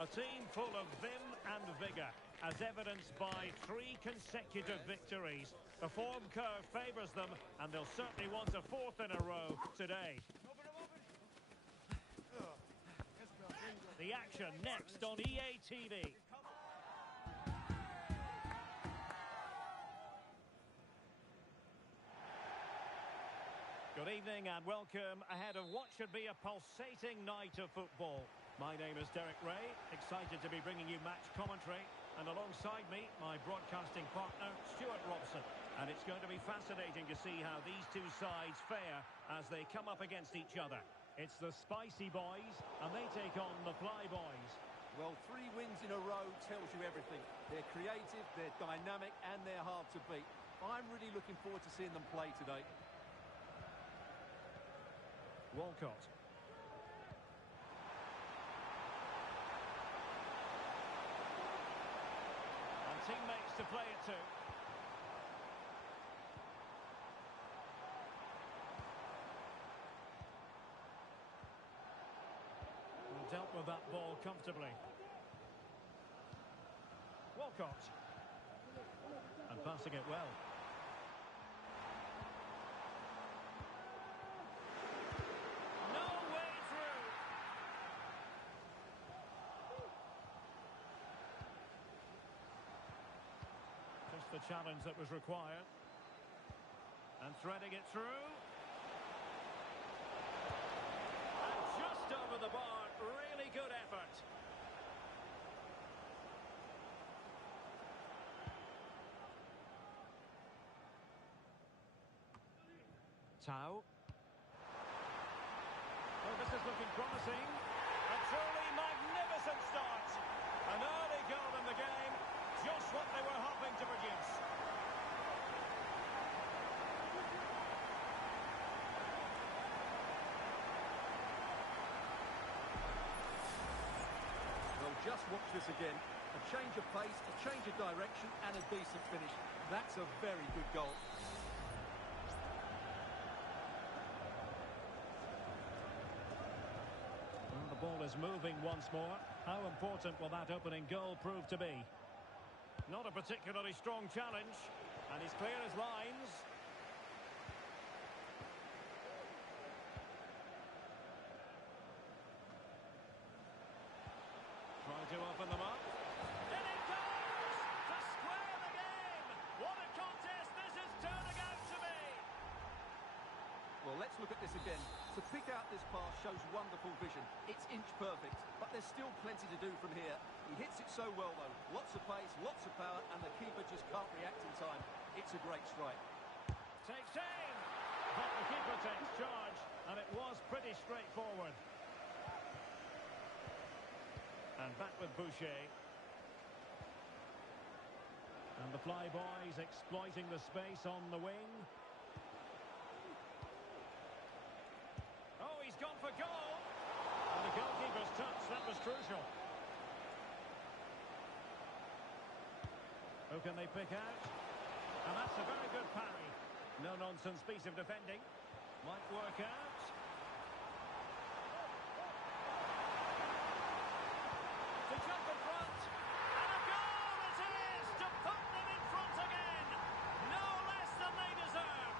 A team full of vim and vigour, as evidenced by 3 consecutive victories. The form curve favours them, and they'll certainly want a 4th in a row today. The action next on EA TV. Good evening and welcome ahead of what should be a pulsating night of football. My name is Derek Ray, excited to be bringing you match commentary, and alongside me, my broadcasting partner, Stuart Robson. And it's going to be fascinating to see how these two sides fare as they come up against each other. It's the Spicy Boys, and they take on the Fly Boys. Well, 3 wins in a row tells you everything. They're creative, they're dynamic, and they're hard to beat. I'm really looking forward to seeing them play today. Walcott. And teammates to play it to. Dealt with that ball comfortably. Walcott. And passing it well. No way through. Just the challenge that was required. And threading it through. Just over the bar, really good effort. Tau. Oh, this is looking promising. A truly magnificent start. An early goal in the game, just what they were hoping to produce. Just watch this again. A change of pace, a change of direction, and a decent finish. That's a very good goal. And the ball is moving once more. How important will that opening goal prove to be? Not a particularly strong challenge. And he's clear as lines. Trying to open them up. In it goes! To square the game! What a contest this is turning out to be! Well, let's look at this again. To pick out this pass shows wonderful vision. It's inch perfect, but there's still plenty to do from here. He hits it so well, though. Lots of pace, lots of power, and the keeper just can't react in time. It's a great strike. Takes aim! But the keeper takes charge, and it was pretty straightforward. And back with Boucher. And the Fly Boys exploiting the space on the wing. Oh, he's gone for goal! And the goalkeeper's touch, that was crucial. Who can they pick out? And that's a very good parry. No-nonsense piece of defending. Might work out. To jump in front, and a goal it is to put them in front again, no less than they deserve.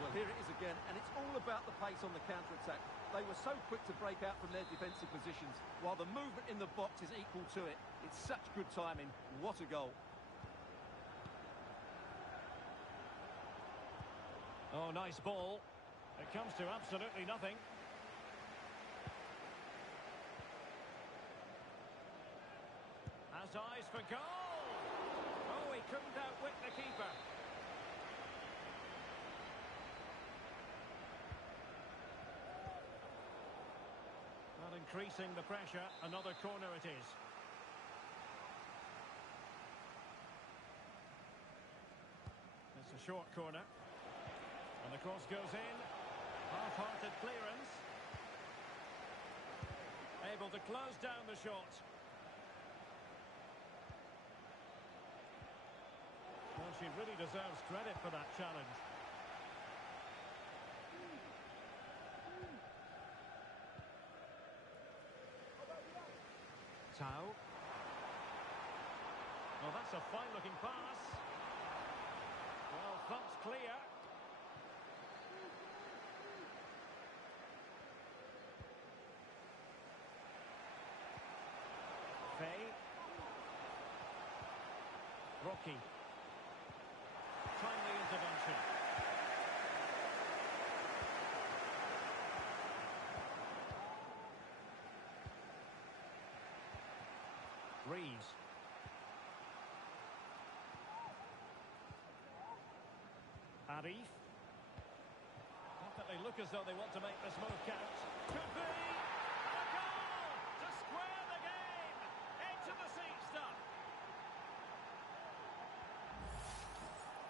Well, here it is again, and it's all about the pace on the counter-attack. They were so quick to break out from their defensive positions, while the movement in the box is equal to it. It's such good timing. What a goal. Oh, nice ball. It comes to absolutely nothing. Has eyes for goal. Oh, he couldn't outwit the keeper. Well, increasing the pressure. Another corner it is. It's a short corner. And the cross goes in. Half-hearted clearance. Able to close down the shot. Well, she really deserves credit for that challenge. Tao. Well, that's a fine-looking pass. Well, thumped clear. Faye. Rocky. Timely intervention. Rees. Arif. Definitely look as though they want to make this move count. Could be! And a goal! To square the game! Into the seat stuff!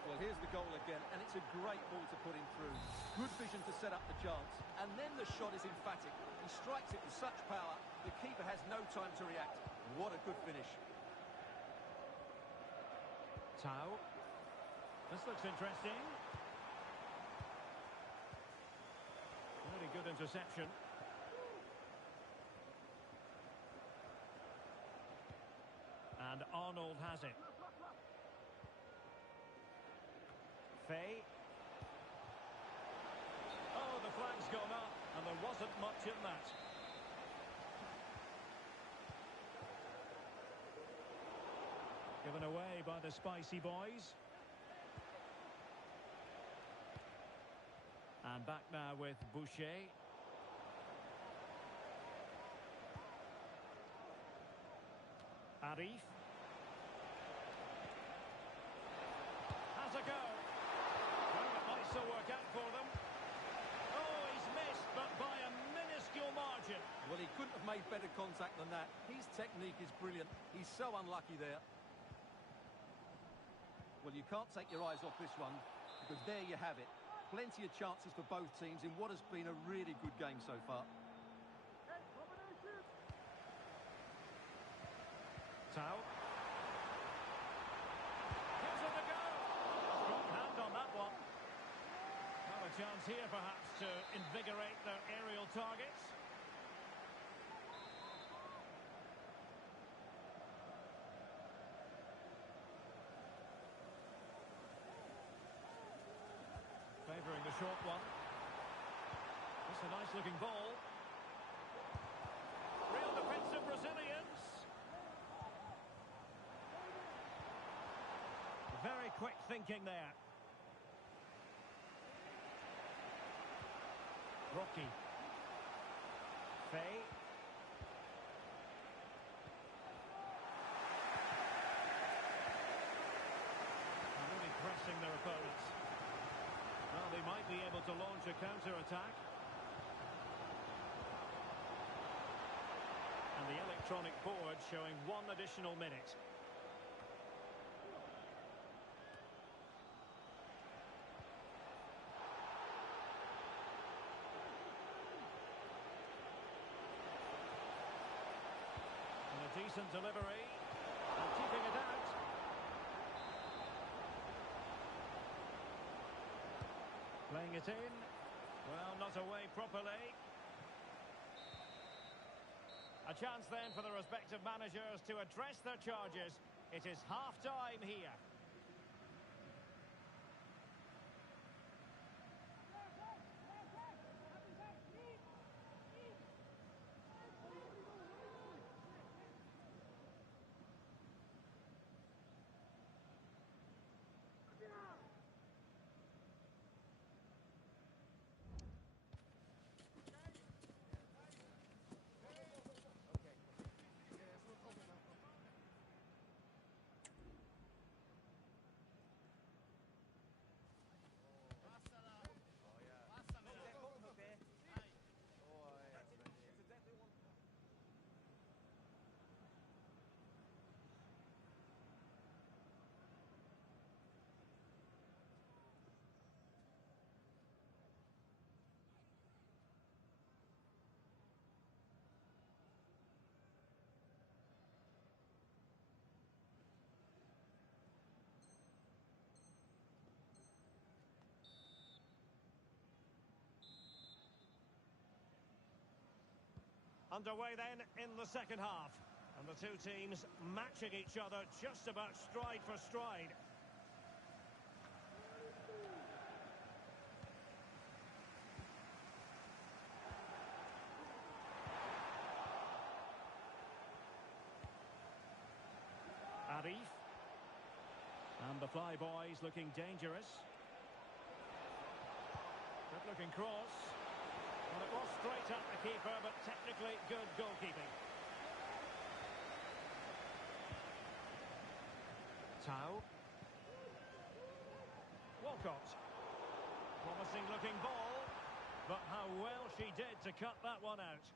Well, here's the goal again, and it's a great ball to put him through. Good vision to set up the chance, and then the shot is emphatic. He strikes it with such power, the keeper has no time to react. What a good finish. Tao. This looks interesting. Really good interception. And Arnold has it. Faye. Oh, the flag's gone up, and there wasn't much in that. Given away by the Spicy Boys. And back now with Boucher. Arif. Has a go. Well, it might still work out for them. Oh, he's missed, but by a minuscule margin. Well, he couldn't have made better contact than that. His technique is brilliant. He's so unlucky there. Well, you can't take your eyes off this one, because there you have it. Plenty of chances for both teams in what has been a really good game so far. Tao. Gives it a go. Strong hand on that one. Well, a chance here perhaps to invigorate their aerial targets. Favouring the short one. It's a nice-looking ball. Real defensive Brazilians. Very quick thinking there. Rocky. Faye. Really pressing their opponents. Well, they might be able to launch a counter-attack. And the electronic board showing 1 additional minute. And a decent delivery. And keeping it out. Playing it in. Well, not away properly. A chance then for the respective managers to address their charges. It is half-time here. Underway then in the second half. And the two teams matching each other just about stride for stride. Arif. And the Flyboys looking dangerous. Good looking cross. Well, it was straight at the keeper, but technically good goalkeeping. Tau. Walcott. Promising looking ball, but how well she did to cut that one out.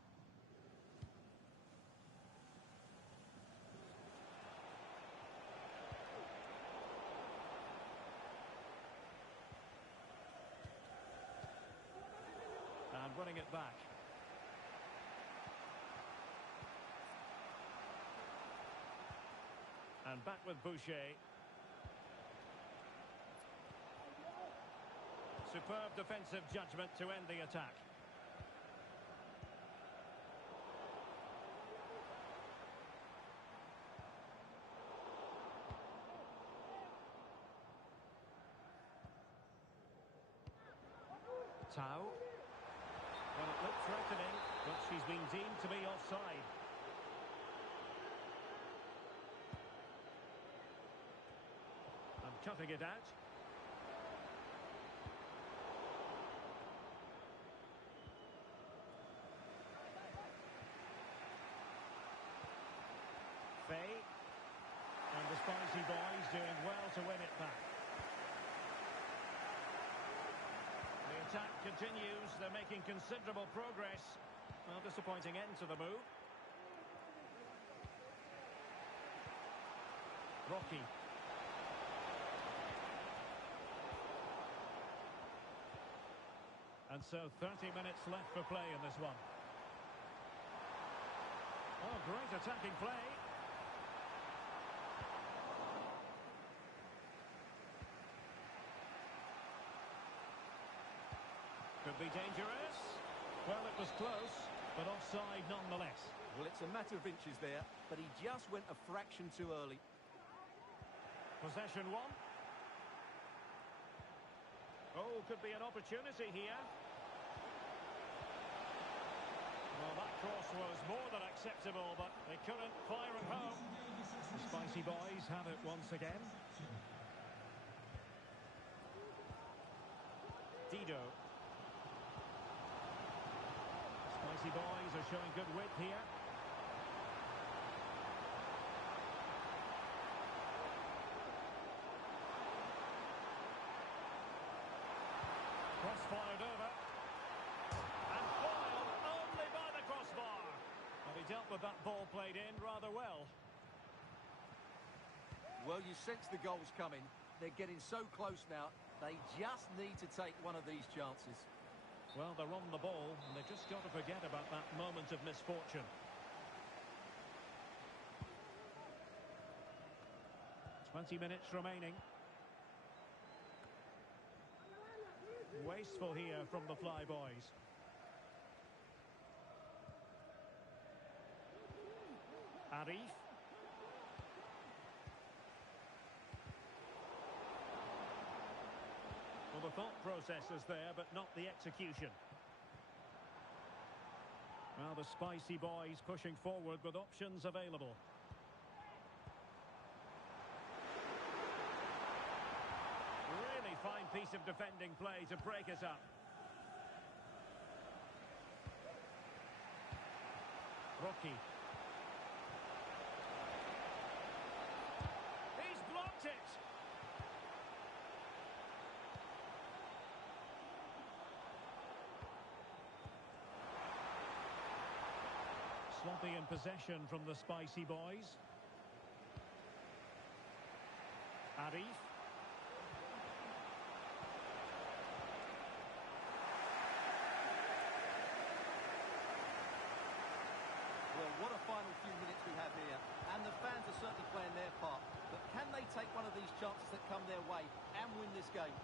And winning it back. And back with Boucher. Superb defensive judgment to end the attack. Tau. Well, it looked threatening, but she's been deemed to be offside. And cutting it out. Faye. And the Spicy Boys doing well to win it back. The attack continues. They're making considerable progress. Well, disappointing end to the move. Rocky. And so 30 minutes left for play in this one. Oh, great attacking play. Could be dangerous. Well, it was close, but offside nonetheless. Well, it's a matter of inches there, but he just went a fraction too early. Possession one. Oh, could be an opportunity here. Well, that cross was more than acceptable, but they couldn't fire it home. The Spicy Boys have it once again. Dido. Spicy Boys are showing good width here. Cross fired over. And foiled only by the crossbar. And he dealt with that ball played in rather well. Well, you sense the goals coming. They're getting so close now. They just need to take one of these chances. Well, they're on the ball, and they've just got to forget about that moment of misfortune. "20 minutes remaining. Wasteful here from the Flyboys. Arif. Well, the thought process is there, but not the execution. Well, the Spicy Boys pushing forward with options available. Really fine piece of defending play to break it up. Rocky. He's blocked it! Sloppy in possession from the Spicy Boys. Arif. Well, what a final few minutes we have here. And the fans are certainly playing their part. But can they take one of these chances that come their way and win this game?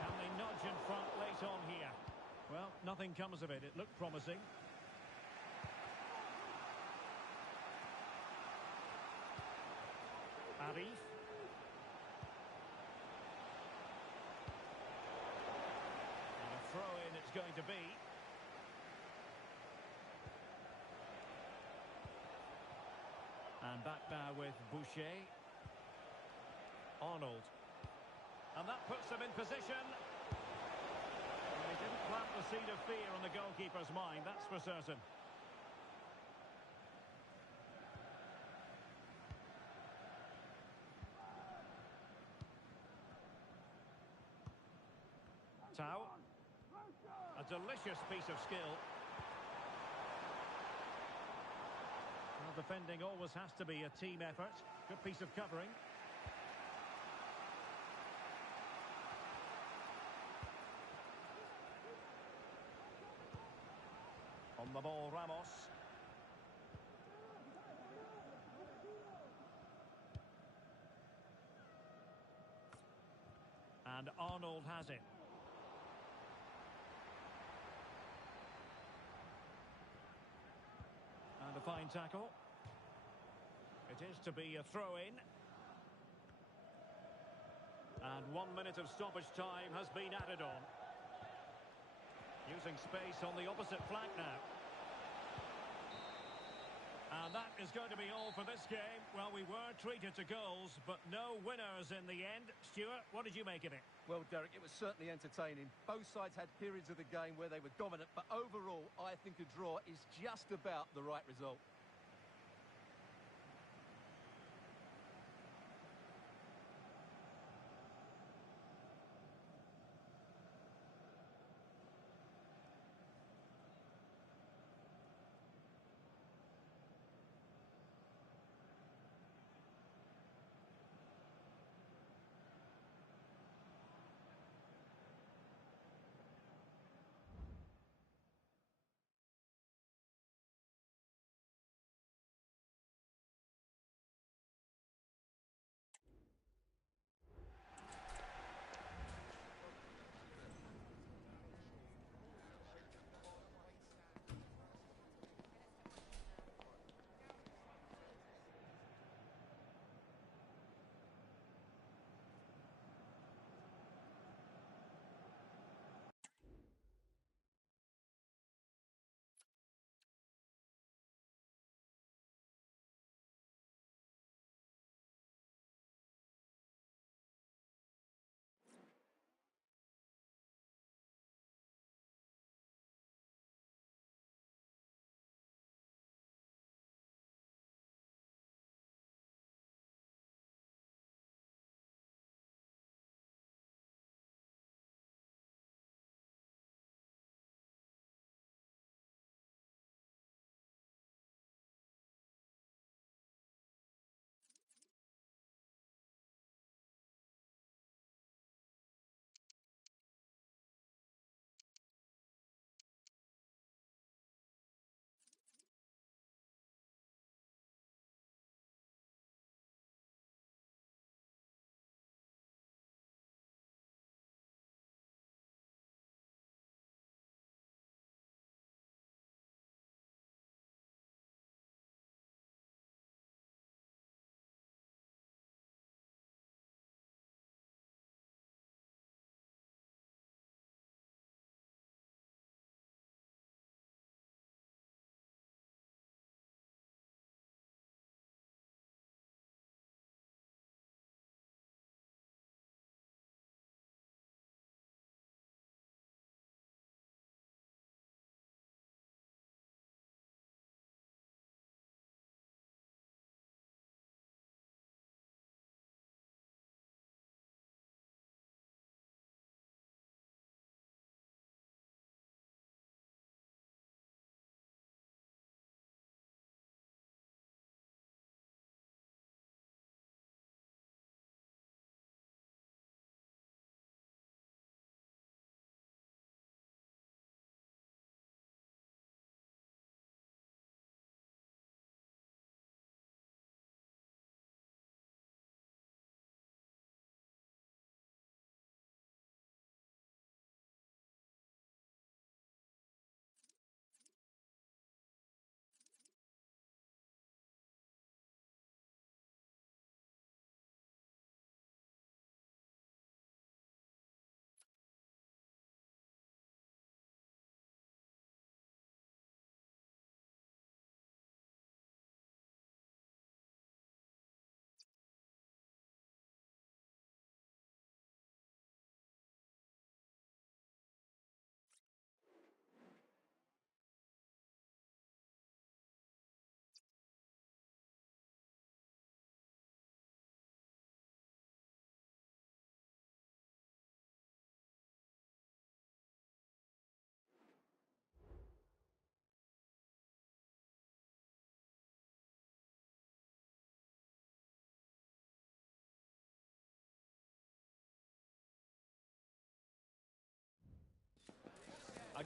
Can they nudge in front late on here? Well, nothing comes of it. It looked promising. Arif. And a throw-in it's going to be. And back now with Boucher. Arnold. And that puts them in position. They didn't plant the seed of fear on the goalkeeper's mind, that's for certain. Tau. A delicious piece of skill. Well, defending always has to be a team effort. Good piece of covering. On the ball, Ramos. And Arnold has it. And a fine tackle. It is to be a throw-in. And 1 minute of stoppage time has been added on. Using space on the opposite flank now. And that is going to be all for this game. Well, we were treated to goals, but no winners in the end. Stuart, what did you make of it? Well, Derek, it was certainly entertaining. Both sides had periods of the game where they were dominant, but overall, I think a draw is just about the right result.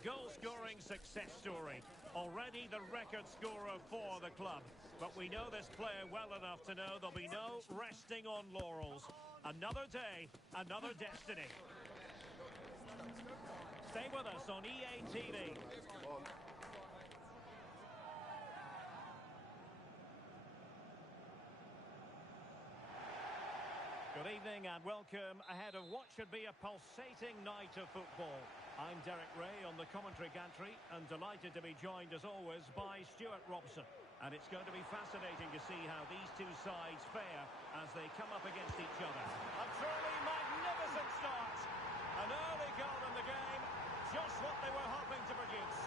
goal-scoring success story. Already the record scorer for the club. But we know this player well enough to know there'll be no resting on laurels. Another day, another destiny. Stay with us on EA TV. Good evening and welcome ahead of what should be a pulsating night of football. I'm Derek Ray on the commentary gantry and delighted to be joined as always by Stuart Robson. And it's going to be fascinating to see how these two sides fare as they come up against each other. A truly magnificent start. An early goal in the game, just what they were hoping to produce.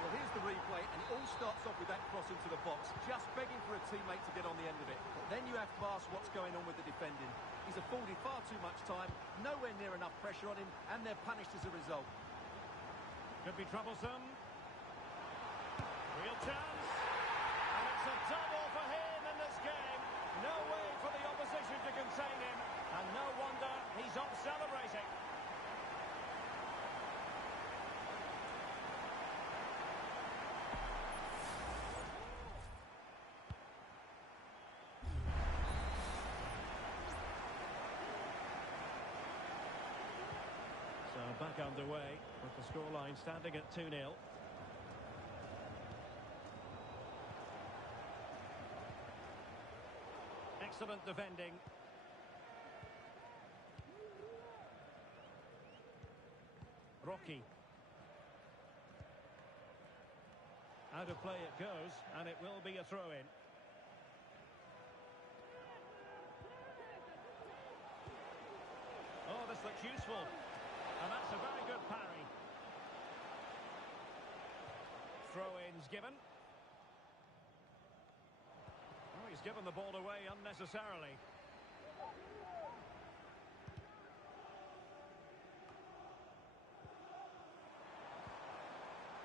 Well, here's the replay, and it all starts off with that cross into the box, just begging for a teammate to get on the end of it. But then you have to ask what's going on with the defending. He's afforded far too much time, nowhere near enough pressure on him, and they're punished as a result. Could be troublesome. Real chance. And it's a double for him in this game. No way for the opposition to contain him. And no wonder he's off celebrating. So back underway with the scoreline standing at 2-0. Excellent defending. Rocky. Out of play it goes, and it will be a throw-in. Oh, this looks useful. And that's a very good parry. Throw-ins given. Oh, he's given the ball away unnecessarily.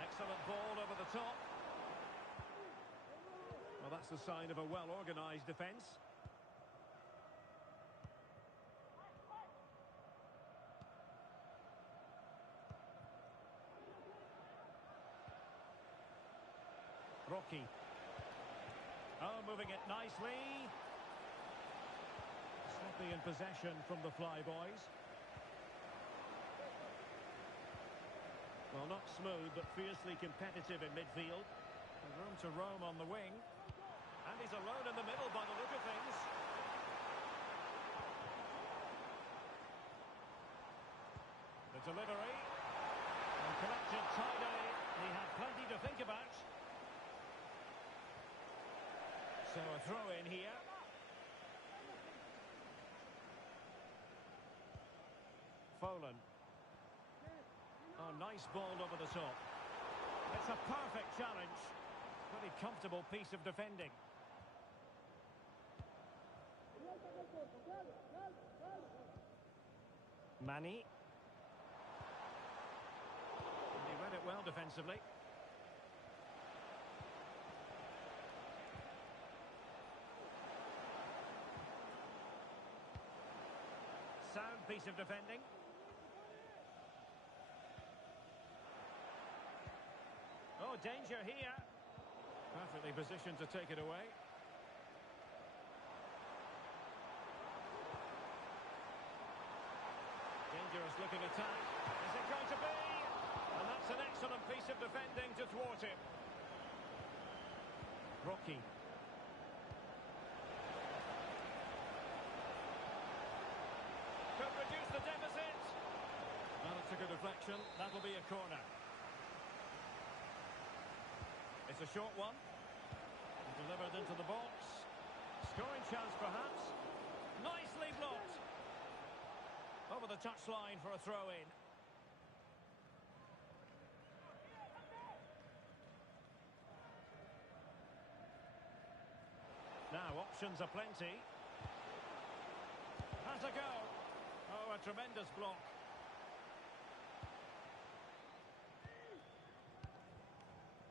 Excellent ball over the top. Well, that's the sign of a well-organised defence. Rocky. Oh, moving it nicely. Sloppy in possession from the Flyboys. Well, not smooth, but fiercely competitive in midfield. And room to roam on the wing. And he's alone in the middle by the look of things. The delivery. And collected tidily. He had plenty to think about. So a throw in here. Folan. Oh, nice ball over the top. It's a perfect challenge. Pretty comfortable piece of defending. Manny. And he read it well defensively. Sound piece of defending. Oh, danger here. Perfectly positioned to take it away. Dangerous looking attack. Is it going to be? And that's an excellent piece of defending to thwart him. Rocky. Could reduce the deficit. Well, it's a good deflection. That'll be a corner. It's a short one. Delivered into the box. Scoring chance, perhaps. Nicely blocked. Over the touchline for a throw-in. Now, options are plenty. Has a go. Oh, a tremendous block.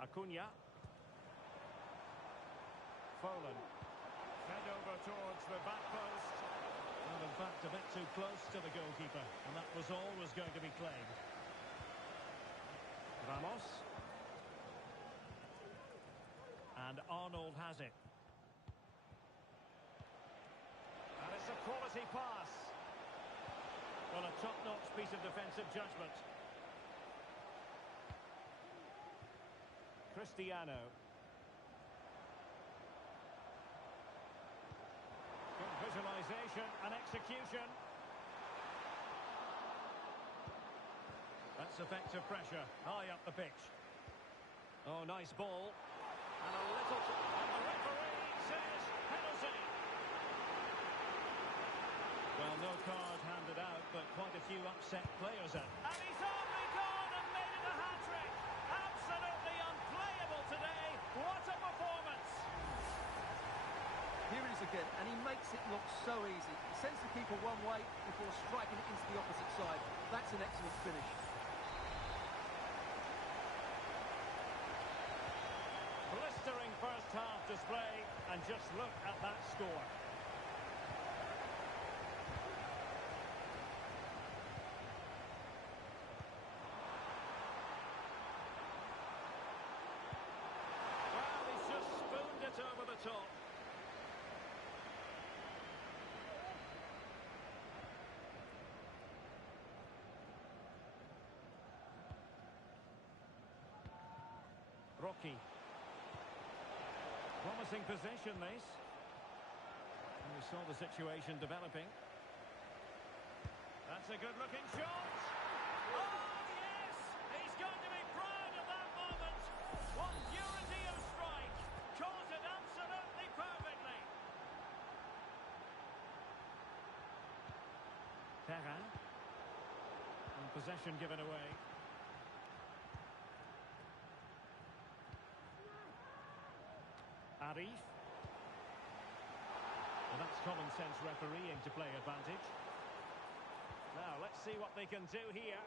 Acuna. Folan. Fed over towards the back post. And in fact, a bit too close to the goalkeeper. And that was always going to be claimed. Ramos. And Arnold has it. And it's a quality pass. Well, a top-notch piece of defensive judgment. Cristiano. Good visualization and execution. That's effective pressure, high up the pitch. Oh, nice ball. And a little... And the referee says penalty. Well, no card handed out, but quite a few upset players in. And he's only gone and made it a hat-trick. Absolutely unplayable today. What a performance. Here it is again, and he makes it look so easy. He sends the keeper one way before striking it into the opposite side. That's an excellent finish. Blistering first half display, and just look at that score. Well, he's just spooned it over the top. Rocky. Promising position, this. And we saw the situation developing. That's a good-looking shot. Oh, yes! He's going to be proud of that moment. What purity of strike. Caught it absolutely perfectly. Perrin. And possession given away. Arif. Well, that's common sense refereeing to play advantage. Now, let's see what they can do here.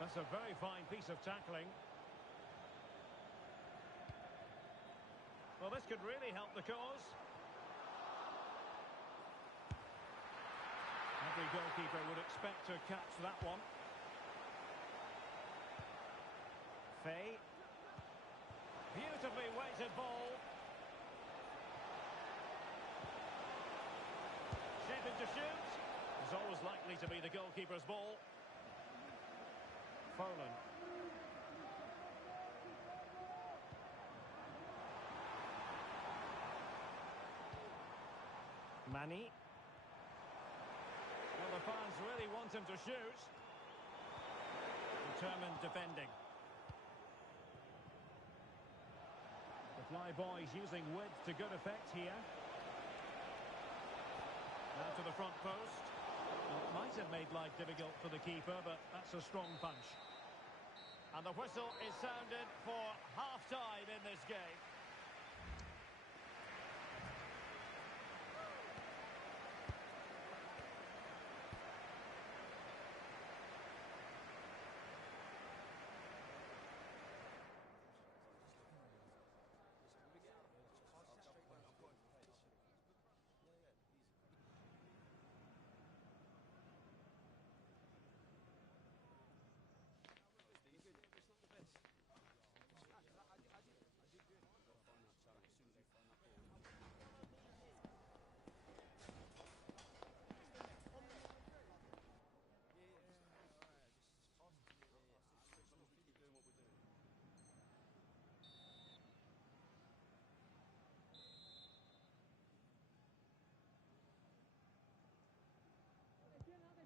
That's a very fine piece of tackling. Well, this could really help the cause. Every goalkeeper would expect to catch that one. Faye. Beautifully weighted ball. Shaping to shoot. It's always likely to be the goalkeeper's ball. Furlan. Manny. Well, the fans really want him to shoot. Determined defending. Fly boys using width to good effect here. Now to the front post. Well, it might have made life difficult for the keeper, but that's a strong punch. And the whistle is sounded for half-time in this game.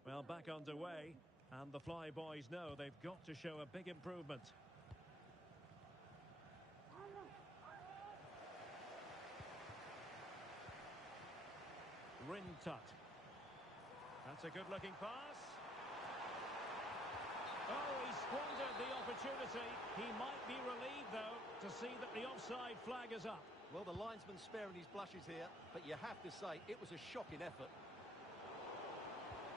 Well, back underway, and the Fly boys know they've got to show a big improvement. Rintut. That's a good-looking pass. Oh, he squandered the opportunity. He might be relieved, though, to see that the offside flag is up. Well, the linesman's sparing his blushes here, but you have to say it was a shocking effort.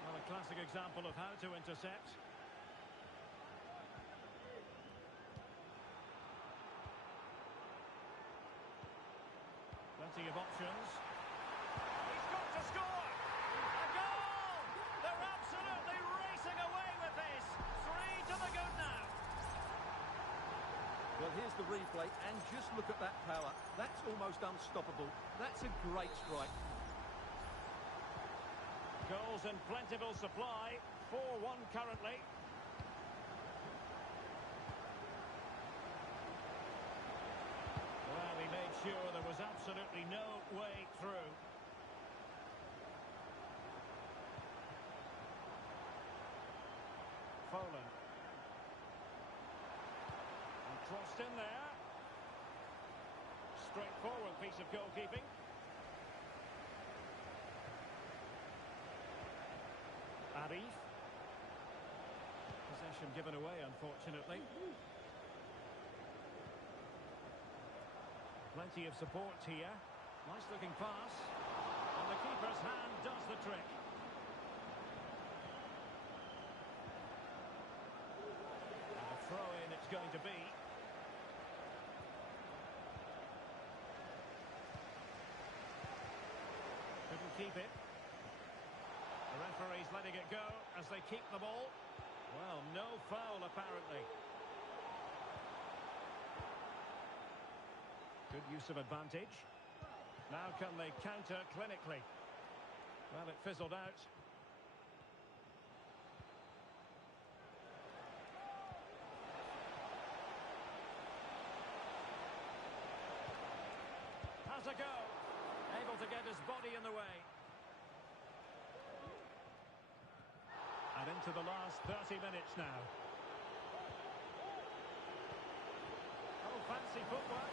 Well, a classic example of how to intercept. Plenty of options. He's got to score! A goal! They're absolutely racing away with this. 3 to the good now. the replay, and just look at that power. That's almost unstoppable. That's a great strike. Goals in plentiful supply. 4-1 currently. Well, he made sure there was absolutely no way through. Foden. And crossed in there. Straightforward piece of goalkeeping. Arif. Possession given away, unfortunately. Plenty of support here. Nice looking pass. And the keeper's hand does the trick. And a throw-in it's going to be. Couldn't keep it. The referee's letting it go as they keep the ball. Well, no foul apparently. Good use of advantage. Now can they counter clinically? Well, it fizzled out. Has a go. Able to get his body in the way. And into the last 30 minutes now. Oh, fancy footwork.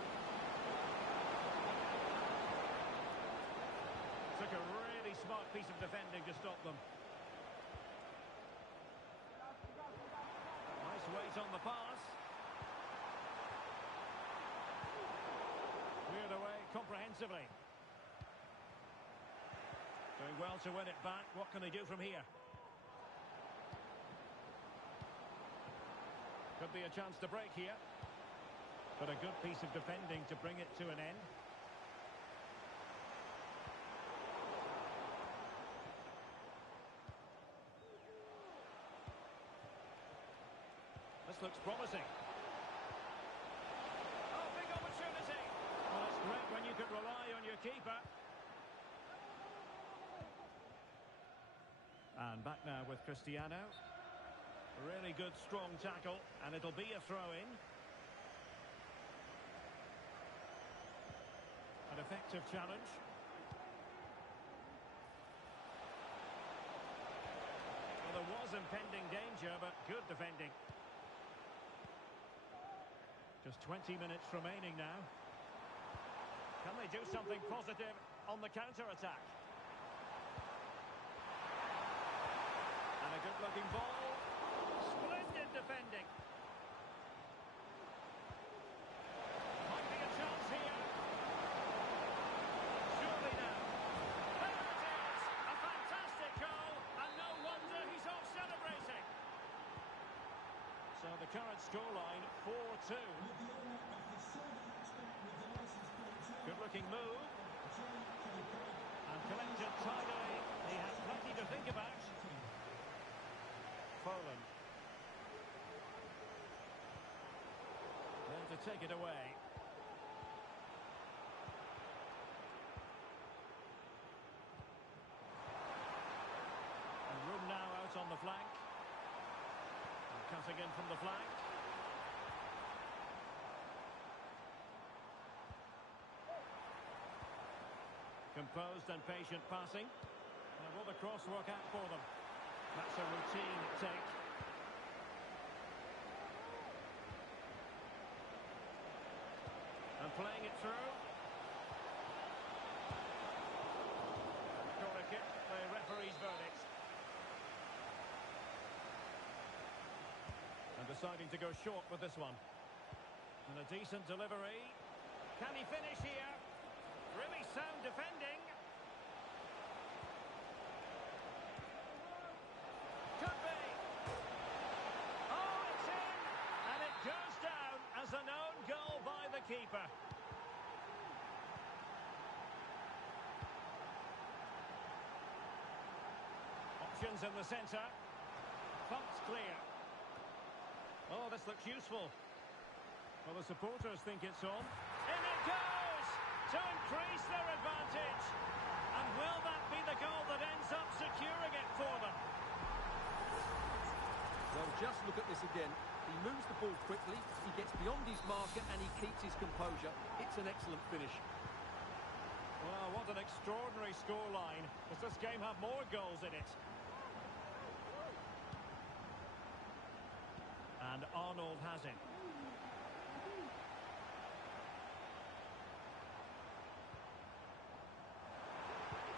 Took a really smart piece of defending to stop them. Nice weight on the pass. Cleared away comprehensively. Doing well to win it back. What can they do from here? Could be a chance to break here. But a good piece of defending to bring it to an end. This looks promising. Oh, big opportunity. Well, it's great when you can rely on your keeper. And back now with Cristiano. Really good, strong tackle, and it'll be a throw-in. An effective challenge. Well, there was impending danger, but good defending. Just 20 minutes remaining now. Can they do something positive on the counter-attack? And a good-looking ball. Splendid defending. Might be a chance here. Surely now. There it is! A fantastic goal, and no wonder he's off celebrating. So the current scoreline, 4-2. Good-looking move. And collected tidily. He has plenty to think about. Foden. There to take it away. And room now out on the flank. And cutting in from the flank. Composed and patient passing. Now will the cross work out for them? That's a routine take. And playing it through. Corner kick, the referee's verdict. And deciding to go short with this one. And a decent delivery. Can he finish here? Really sound defending. Could be. Oh, it's in. And it goes down as an own goal by the keeper. Options in the centre. Pumped clear. Oh, this looks useful. Well, the supporters think it's on. In it goes! To increase their advantage. And will that be the goal that ends up securing it for them? Well, just look at this again. He moves the ball quickly, he gets beyond his marker and he keeps his composure. It's an excellent finish. Well, what an extraordinary scoreline. Does this game have more goals in it? And Arnold has it.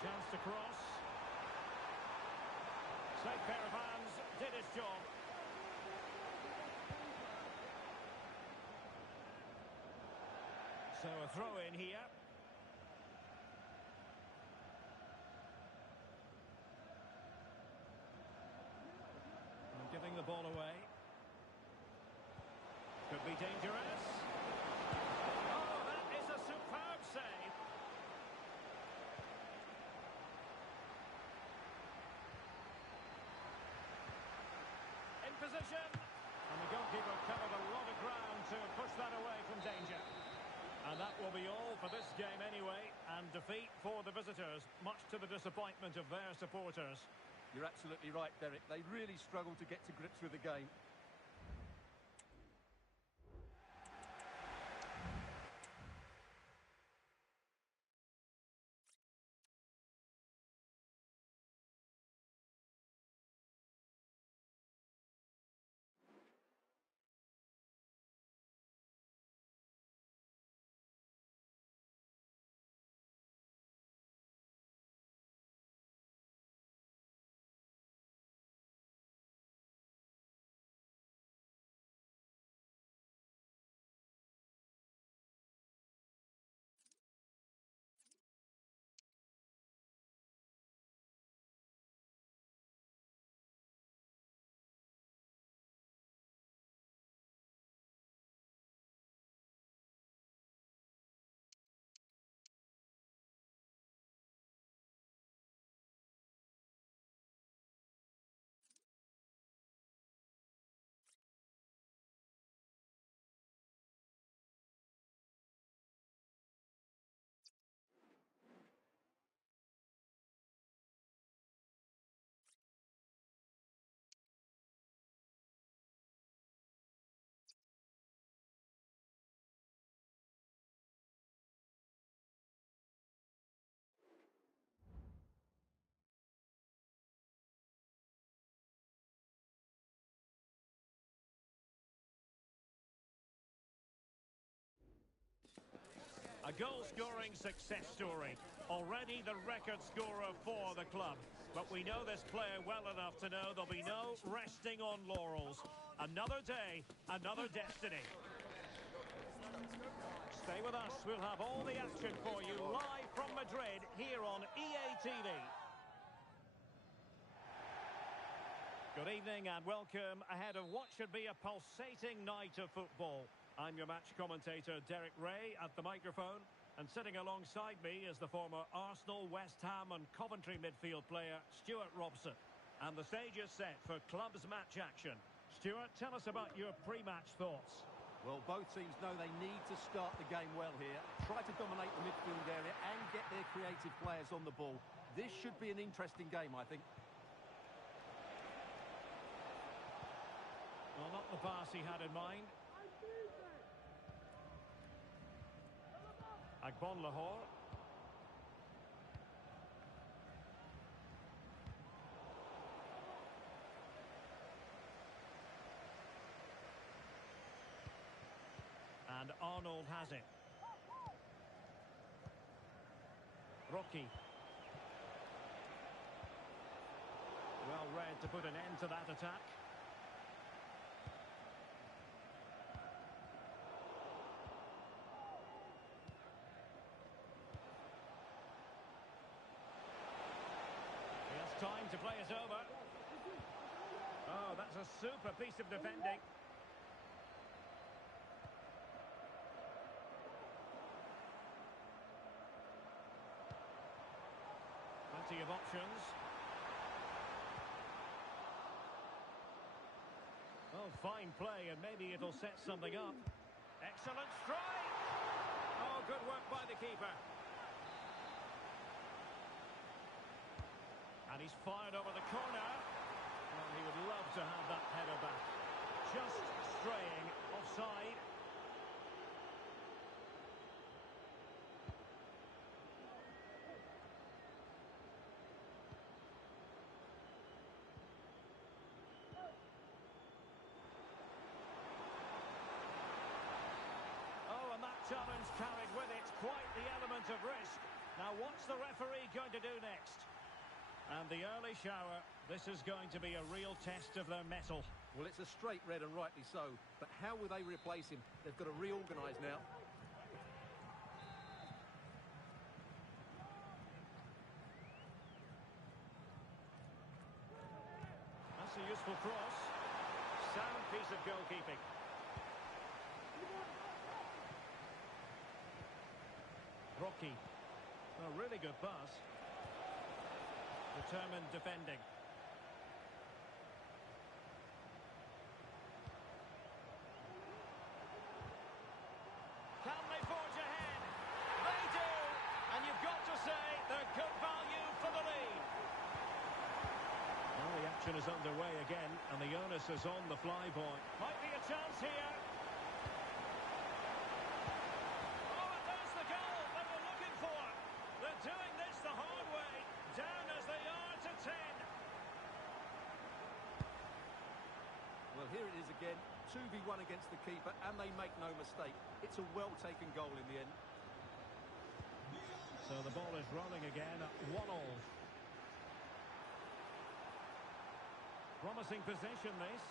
Chance to cross. Safe pair of hands, did his job. So a throw in here. And giving the ball away. Could be dangerous. Oh, that is a superb save. In position. And the goalkeeper covered a lot of ground to push that away from danger. And that will be all for this game anyway. And defeat for the visitors, much to the disappointment of their supporters. You're absolutely right, Derek. They really struggled to get to grips with the game. A goal-scoring success story. Already the record scorer for the club. But we know this player well enough to know there'll be no resting on laurels. Another day, another destiny. Stay with us. We'll have all the action for you live from Madrid here on EA TV. Good evening and welcome ahead of what should be a pulsating night of football. I'm your match commentator, Derek Ray, at the microphone. And sitting alongside me is the former Arsenal, West Ham and Coventry midfield player, Stuart Robson. And the stage is set for clubs match action. Stuart, tell us about your pre-match thoughts. Well, both teams know they need to start the game well here. Try to dominate the midfield area and get their creative players on the ball. This should be an interesting game, I think. Well, not the pass he had in mind. Agbon Lahore. And Arnold has it. Rocky. Well read to put an end to that attack. Time to play it over. Oh, that's a super piece of defending. Plenty of options. Oh, fine play, and maybe it'll set something up. Excellent strike. Oh, good work by the keeper. And he's fired over the corner. Well, he would love to have that header back. Just straying offside. Oh, and that challenge carried with it quite the element of risk. Now, what's the referee going to do next? And the early shower, this is going to be a real test of their mettle. Well, it's a straight red and rightly so. But how will they replace him? They've got to reorganise now. That's a useful cross. Sound piece of goalkeeping. Rocky. A really good pass. Determined defending. Can they forge ahead? They do! And you've got to say they're good value for the lead. Well, the action is underway again, and the onus is on the fly boy. Might be a chance here. Oh, and there's the goal they were looking for. They're doing this the hard way. Down as they are to 10. Well, here it is again. 2v1 against the keeper, and they make no mistake. It's a well-taken goal in the end. So the ball is rolling again at 1-1. Promising position, this.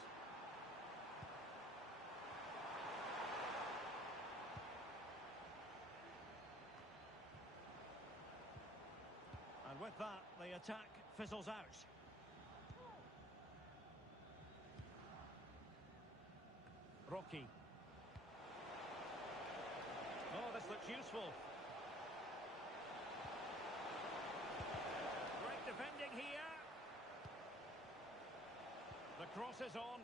And with that, the attack fizzles out. Rocky. Oh, this looks useful. Great defending here. The cross is on.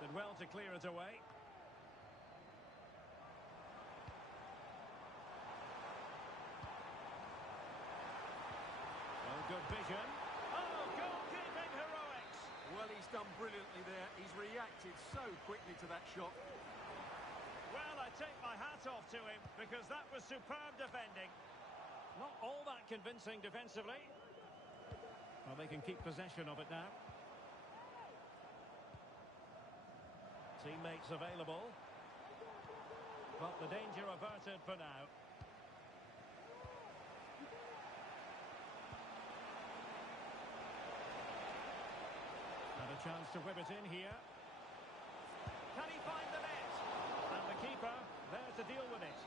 Did well to clear it away. Oh, good vision. Oh, goalkeeping heroics. Well, he's done brilliantly there. He's reacted so quickly to that shot. Well, I take my hat off to him because that was superb defending. Not all that convincing defensively. Well, they can keep possession of it now. Teammates available. But the danger averted for now. And a chance to whip it in here. Can he find the net? And the keeper there to deal with it.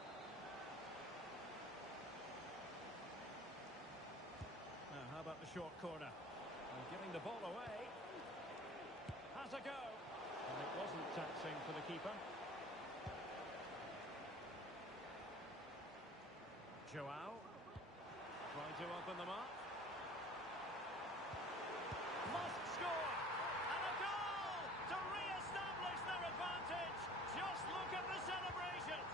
Now, how about the short corner? And giving the ball away. Has a go. And it wasn't taxing for the keeper. Joao. Trying to open them up. Must score. And a goal to re-establish their advantage. Just look at the celebrations.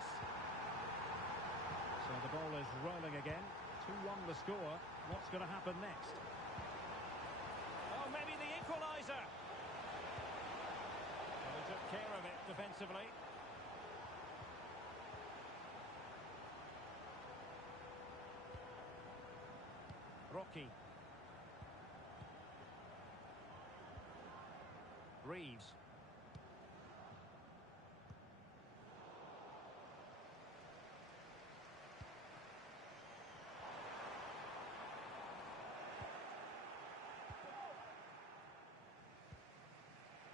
So the ball is rolling again. 2-1 the score. What's going to happen next? Oh, maybe the equaliser. Well, he took care of it defensively. Rocky. Reeves.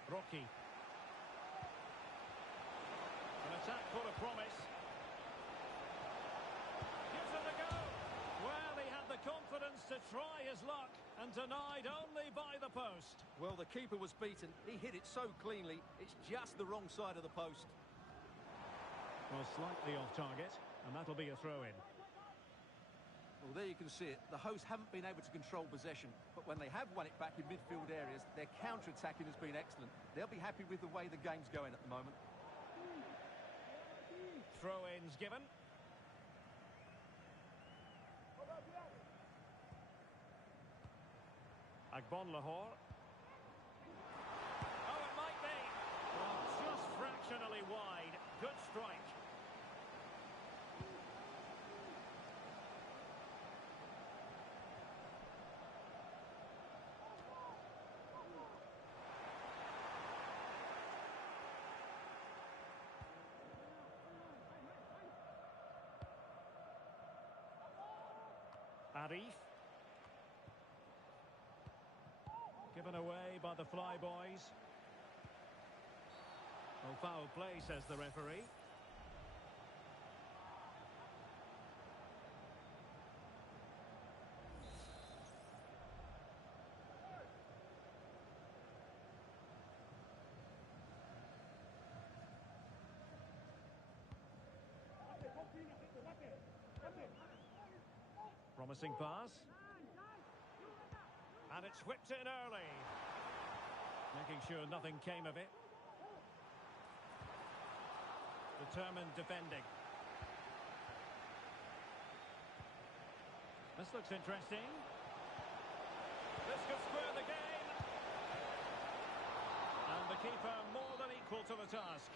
Rocky. An attack full of promise. Gives it a go. Well, he had the confidence to try his luck and denied only by the post. Well, the keeper was beaten. He hit it so cleanly. It's just the wrong side of the post. Well, slightly off target, and that'll be a throw-in. Well, Well, there you can see it. The hosts haven't been able to control possession, but when they have won it back in midfield areas, their counter-attacking has been excellent. They'll be happy with the way the game's going at the moment. Throw-ins given. Lahore. Oh, it might be. Well, just fractionally wide. Good strike. Arif. Given away by the Flyboys. Well, foul play, says the referee. Promising pass. And it's whipped in early. Making sure nothing came of it. Determined defending. This looks interesting. This could square the game. And the keeper more than equal to the task.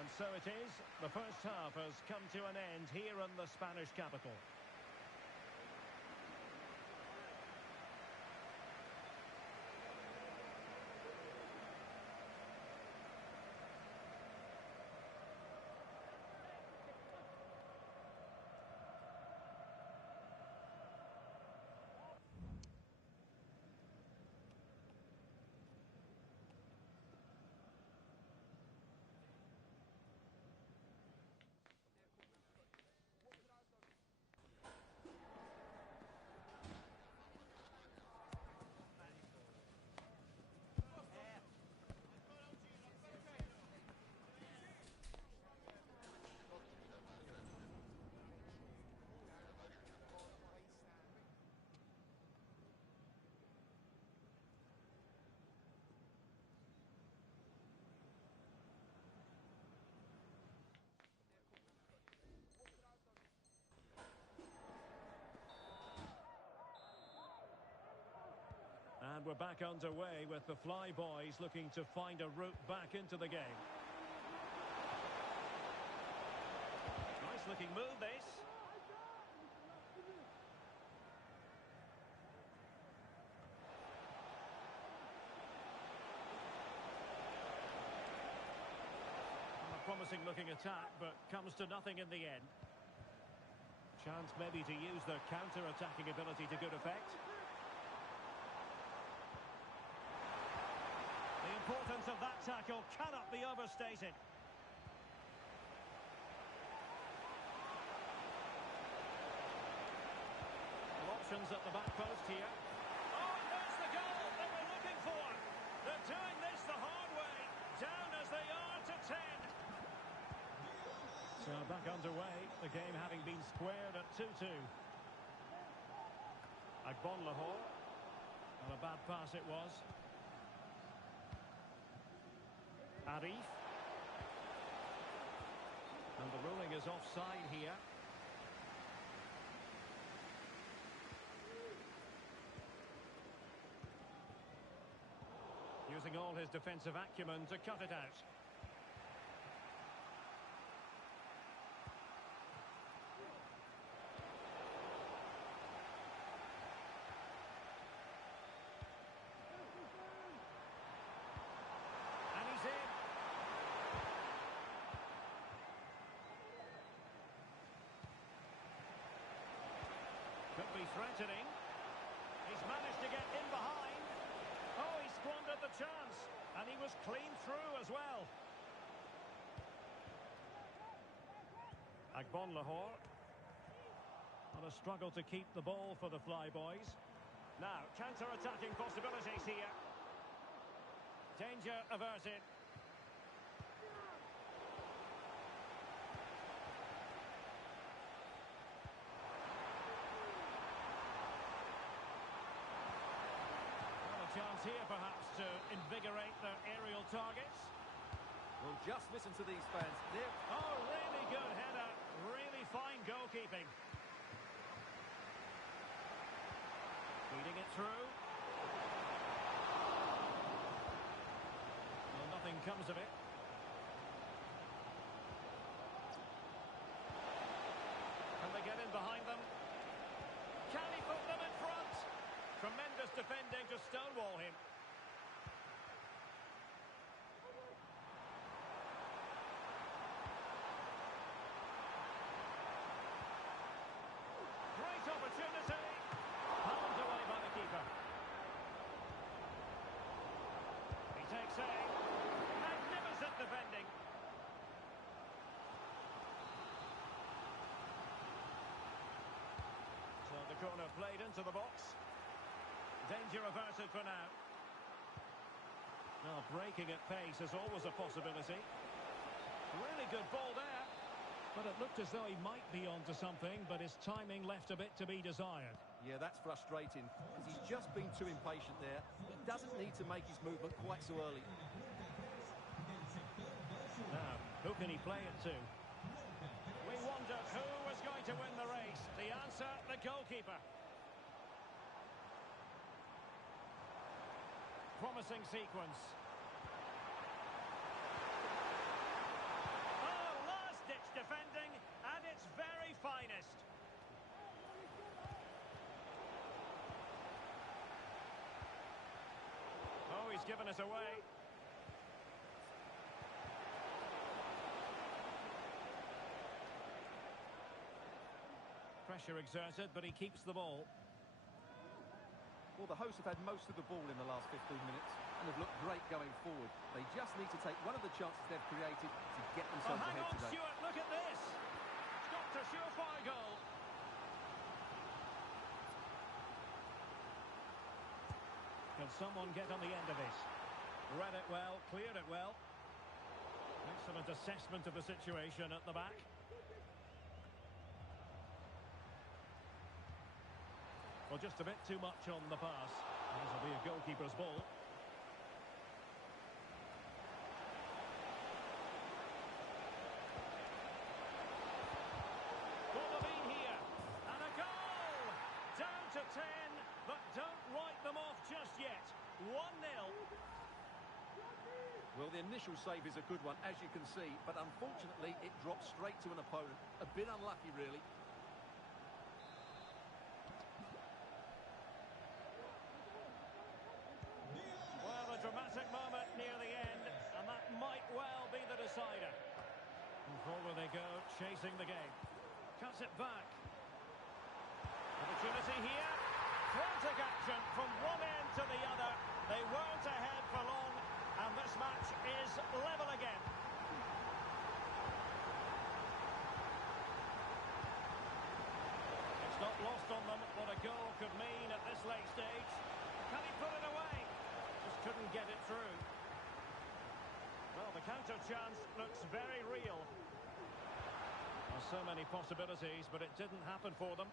And so it is. The first half has come to an end here in the Spanish capital. And we're back underway with the Flyboys looking to find a route back into the game. Nice looking move, this. A promising looking attack, but comes to nothing in the end. Chance maybe to use their counter-attacking ability to good effect. The importance of that tackle cannot be overstated. Well, options at the back post here. Oh, and there's the goal they were looking for. They're doing this the hard way. Down as they are to 10. So back underway, the game having been squared at 2-2. Lahore. Not a bad pass it was. Arif. And the ruling is offside here. Using all his defensive acumen to cut it out. And he's in. Could be threatening. He's managed to get in behind. Oh, he squandered the chance. And he was clean through as well. Lahore. On a struggle to keep the ball for the Flyboys. Now, counter-attacking possibilities here. Danger averted. here perhaps to invigorate their aerial targets. Well, just listen to these fans. They're... Oh, really good header. Really fine goalkeeping. Feeding it through. Well, nothing comes of it. Can they get in behind them? Can he put them in front? Tremendous defending to stonewall him. Great opportunity. Palmed away by the keeper. He takes aim. Magnificent defending. So the corner played into the box. Danger averted for now. Now breaking at pace is always a possibility. Really good ball there. But it looked as though he might be onto something, but his timing left a bit to be desired. Yeah, that's frustrating, because he's just been too impatient there. He doesn't need to make his movement quite so early. Now, who can he play it to? We wondered who was going to win the race. The answer, the goalkeeper. Promising sequence. Oh, last-ditch defending at its very finest. Oh, he's given us away. Pressure exerted, but he keeps the ball. Well, the hosts have had most of the ball in the last 15 minutes and have looked great going forward. They just need to take one of the chances they've created to get themselves hang ahead on, today. Stuart, look at this. Stopped a surefire goal. Can someone get on the end of this? Read it well, cleared it well. Excellent assessment of the situation at the back. Well, just a bit too much on the pass. This will be a goalkeeper's ball. Ball here. And a goal! Down to 10, but don't write them off just yet. 1-0. Well, the initial save is a good one, as you can see, but unfortunately it drops straight to an opponent. A bit unlucky, really. Well, a dramatic moment near the end, and that might well be the decider. And forward they go, chasing the game. Cuts it back. Opportunity here. Frantic action from one end to the other. They weren't ahead for long, and this match is level again. It's not lost on them what a goal could mean at this late stage. Can he put it away? Just couldn't get it through. Well, the counter chance looks very real. Well, so many possibilities, but it didn't happen for them.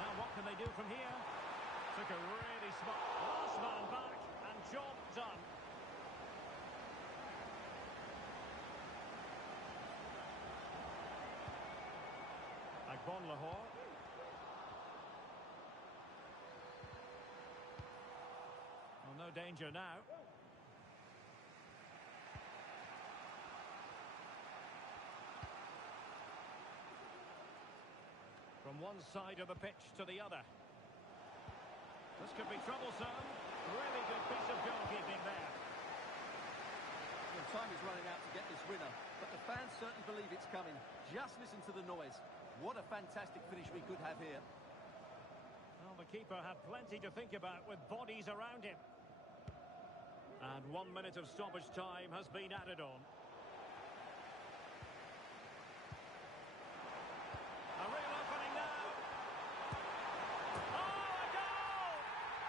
Now what can they do from here? Took a really smart last man back and job done. Agbon Lahore. Well, no danger now. From one side of the pitch to the other. This could be troublesome. Really good piece of goalkeeping there. Well, time is running out to get this winner, but the fans certainly believe it's coming. Just listen to the noise. What a fantastic finish we could have here. Well, the keeper had plenty to think about with bodies around him. And 1 minute of stoppage time has been added on. A real opening now. Oh, a goal!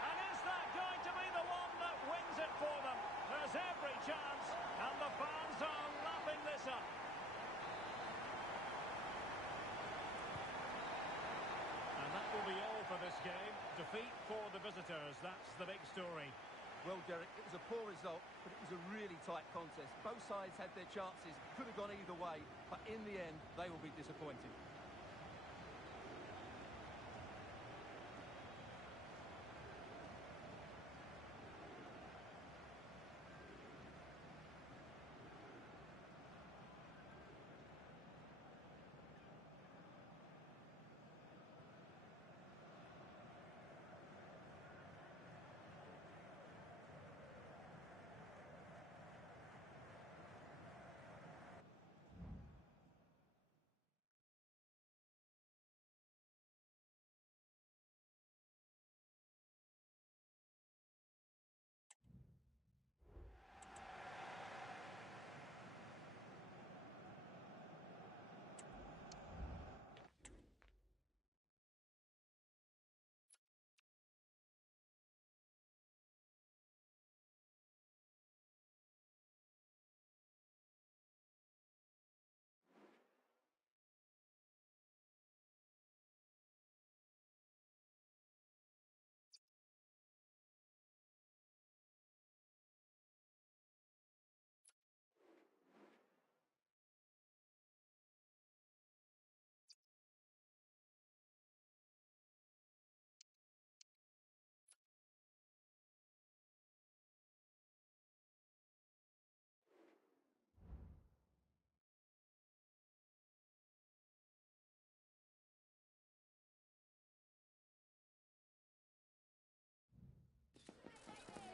And is that going to be the one that wins it for them? There's every chance, and the fans are lapping this up. game. Defeat for the visitors, that's the big story. Well, Derek, it was a poor result, but it was a really tight contest. Both sides had their chances, could have gone either way, but in the end, they will be disappointed.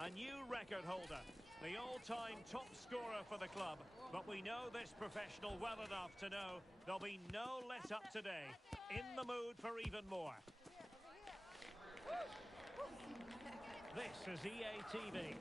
A new record holder, the all-time top scorer for the club. But we know this professional well enough to know there'll be no let-up today. In the mood for even more. This is EATV.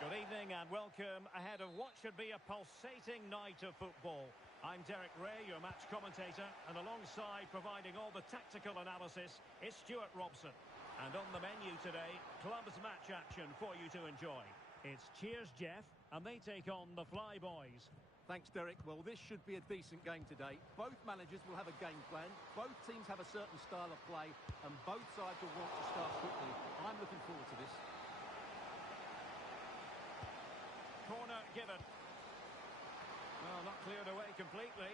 Good evening and welcome ahead of what should be a pulsating night of football. I'm Derek Ray, your match commentator, and alongside providing all the tactical analysis, it's Stuart Robson. And on the menu today, clubs match action for you to enjoy. It's Cheers Jeff, and they take on the Flyboys. Thanks, Derek. Well, this should be a decent game today. Both managers will have a game plan. Both teams have a certain style of play, and both sides will want to start quickly. I'm looking forward to this. Corner given. Well, not cleared away completely.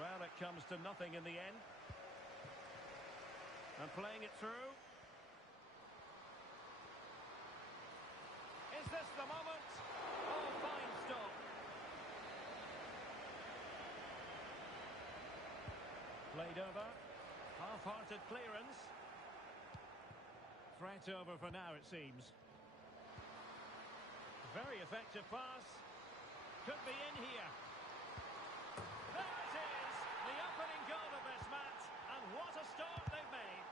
Well, it comes to nothing in the end. And playing it through. Is this the moment? Oh, fine stop. Played over. Half-hearted clearance. Threat over for now, it seems. Very effective pass. Could be in here. There it is! The opening goal of this match. And what a start they've made.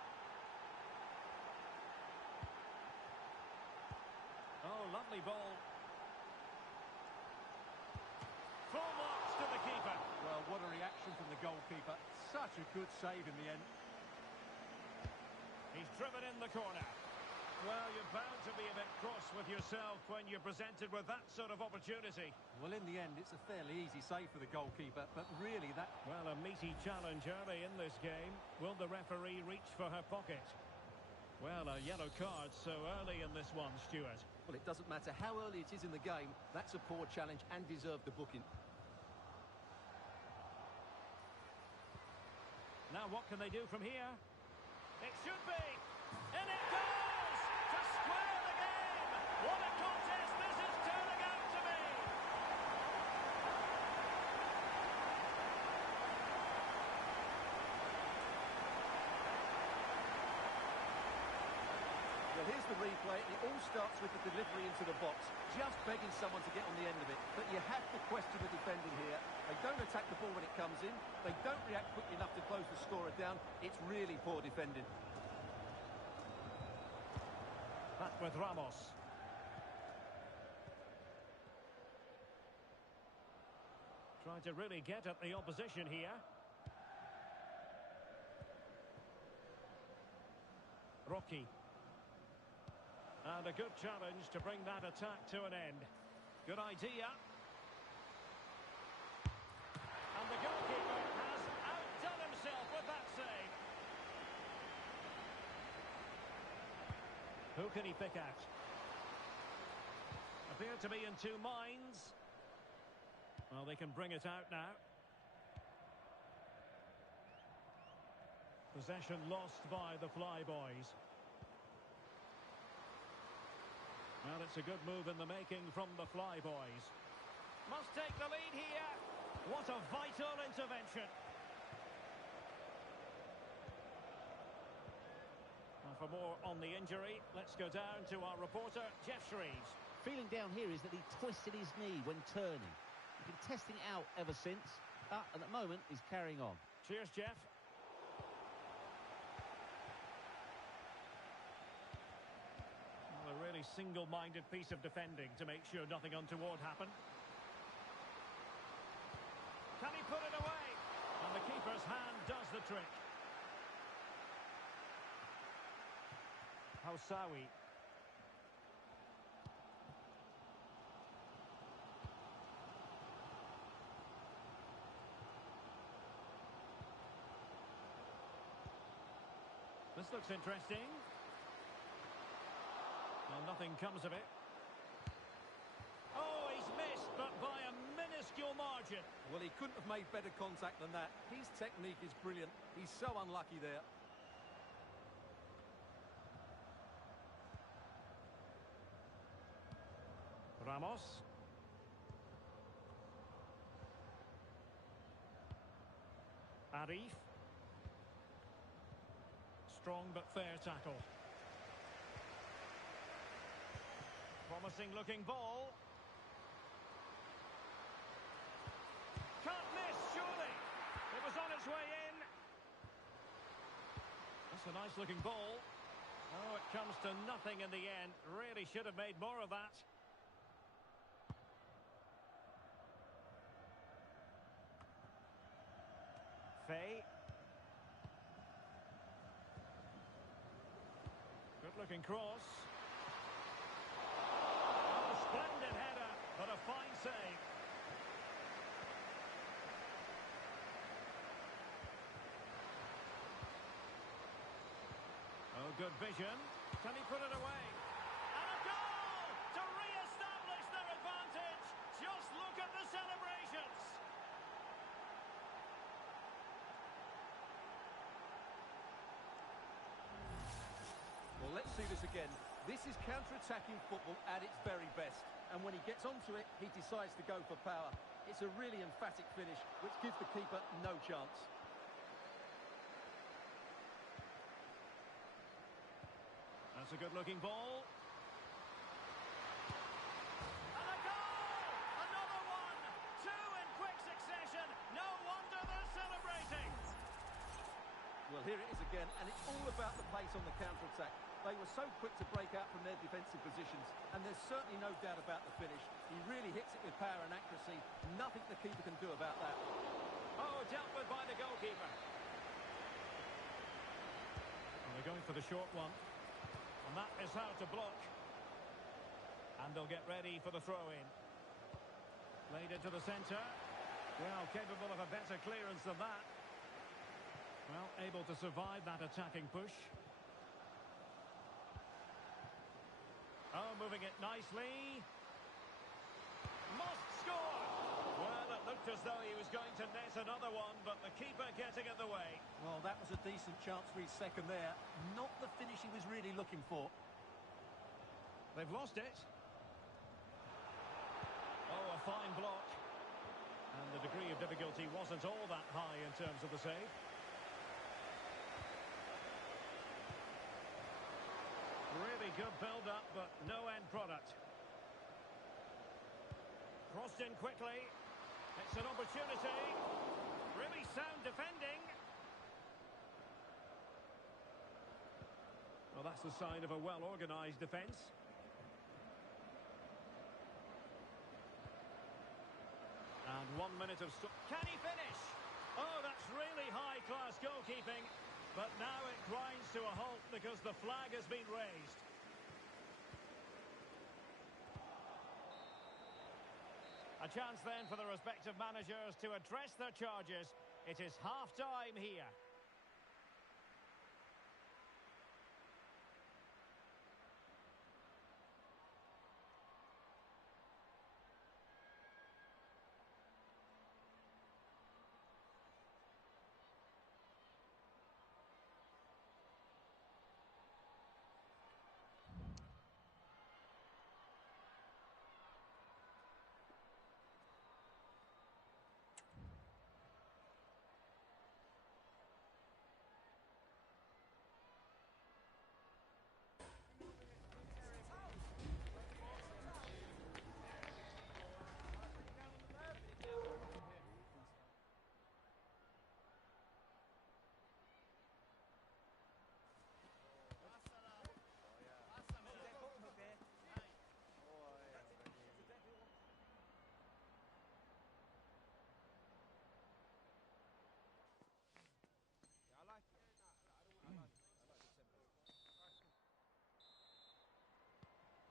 Oh, lovely ball. Full marks to the keeper. Well, what a reaction from the goalkeeper. Such a good save in the end. He's driven in the corner. Well, you're bound to be a bit cross with yourself when you're presented with that sort of opportunity. Well, in the end, it's a fairly easy save for the goalkeeper, but really that... Well, a meaty challenge early in this game. Will the referee reach for her pocket? Well, a yellow card so early in this one, Stuart. Well, it doesn't matter how early it is in the game. That's a poor challenge and deserved the booking. Now, what can they do from here? It should be! And it goes! To square the game! What a contest this is turning out to be! Well, here's the replay. It all starts with the delivery into the box. Just begging someone to get on the end of it. But you have to question the defending here. They don't attack the ball when it comes in. They don't react quickly enough to close the scorer down. It's really poor defending. Back with Ramos. Trying to really get at the opposition here. Rocky. And a good challenge to bring that attack to an end. Good idea. Who can he pick out? Appear to be in two minds. Well, they can bring it out now. Possession lost by the Flyboys. Well, it's a good move in the making from the Flyboys. Must take the lead here. What a vital intervention. And for more on the injury, let's go down to our reporter, Jeff Shreves. Feeling down here is that he twisted his knee when turning. He's been testing it out ever since, but at the moment he's carrying on. Cheers, Jeff. Well, a really single-minded piece of defending to make sure nothing untoward happened. Can he put it away? And the keeper's hand does the trick. Housawi. This looks interesting. Well, nothing comes of it. Oh, he's missed, but by a minuscule margin. Well, he couldn't have made better contact than that. His technique is brilliant. He's so unlucky there. Ramos. Arif. Strong but fair tackle. Promising looking ball. Can't miss, surely. It was on its way in. That's a nice looking ball. Oh, it comes to nothing in the end. Really should have made more of that. Faye. Good looking cross. Oh, splendid header, but a fine save. Oh, good vision. Can he put it away? And a goal to re-establish their advantage. Just look at the celebrations. Well, let's see this again. This is counter-attacking football at its very best. And when he gets onto it, he decides to go for power. It's a really emphatic finish, which gives the keeper no chance. That's a good-looking ball. And a goal! Another one! Two in quick succession. No wonder they're celebrating. Well, here it is again, and it's all about the pace on the counter-attack. They were so quick to break out from their defensive positions, and there's certainly no doubt about the finish. He really hits it with power and accuracy. Nothing the keeper can do about that. Oh, dealt with by the goalkeeper. Well, they're going for the short one. And that is how to block. And they'll get ready for the throw-in. Laid into the centre. Well, capable of a better clearance than that. Well, able to survive that attacking push. Oh, moving it nicely. Must score! Well, it looked as though he was going to net another one, but the keeper getting in the way. Well, that was a decent chance for his second there. Not the finish he was really looking for. They've lost it. Oh, a fine block. And the degree of difficulty wasn't all that high in terms of the save. Really good build-up, but no end product. Crossed in quickly. It's an opportunity. Really sound defending. Well, that's the sign of a well-organised defence. And 1 minute of... Can he finish? Oh, that's really high-class goalkeeping. But now it grinds to a halt because the flag has been raised. A chance then for the respective managers to address their charges. It is half-time here.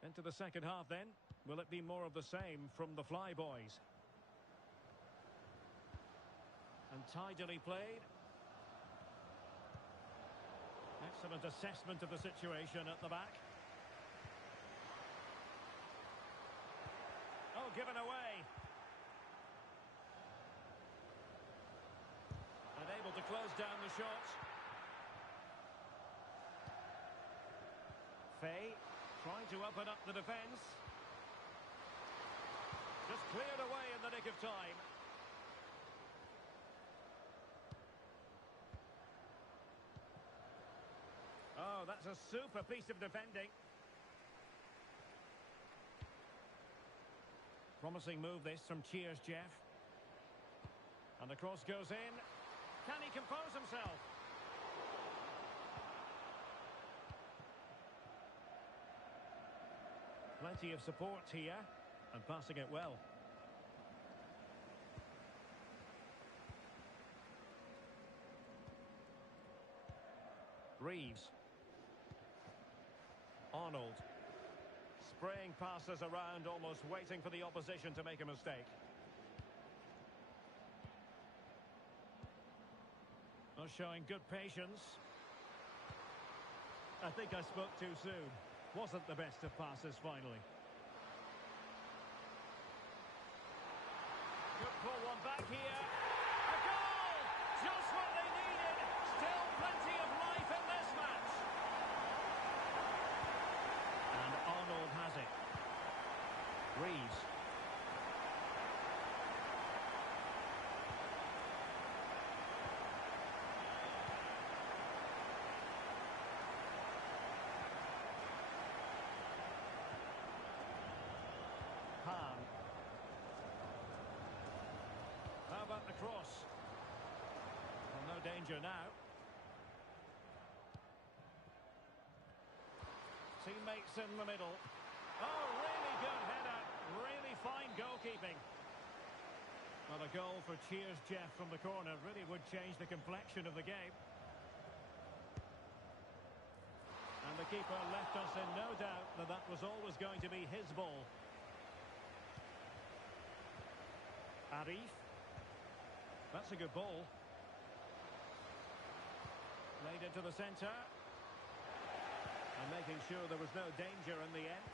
Into the second half then. Will it be more of the same from the Flyboys? And tidily played. Excellent assessment of the situation at the back. Oh, given away. Unable to close down the shot. Faye trying to open up the defence. Just cleared away in the nick of time. Oh, that's a super piece of defending. Promising move this from Cheers Jeff. And the cross goes in. Can he compose himself? Plenty of support here. And passing it well. Reeves. Arnold. Spraying passes around, almost waiting for the opposition to make a mistake. Not showing good patience. I think I spoke too soon. Wasn't the best of passes finally. Could pull one back here. A goal! Just what they needed. Still plenty of life in this match. And Arnold has it. Reeves. Hahn. How about the cross? Well, no danger now. Teammates in the middle. Oh, really good header. Really fine goalkeeping. Well, a goal for Cheers Jeff from the corner really would change the complexion of the game. And the keeper left us in no doubt that that was always going to be his ball. Arif. That's a good ball. Laid into the centre. And making sure there was no danger in the end.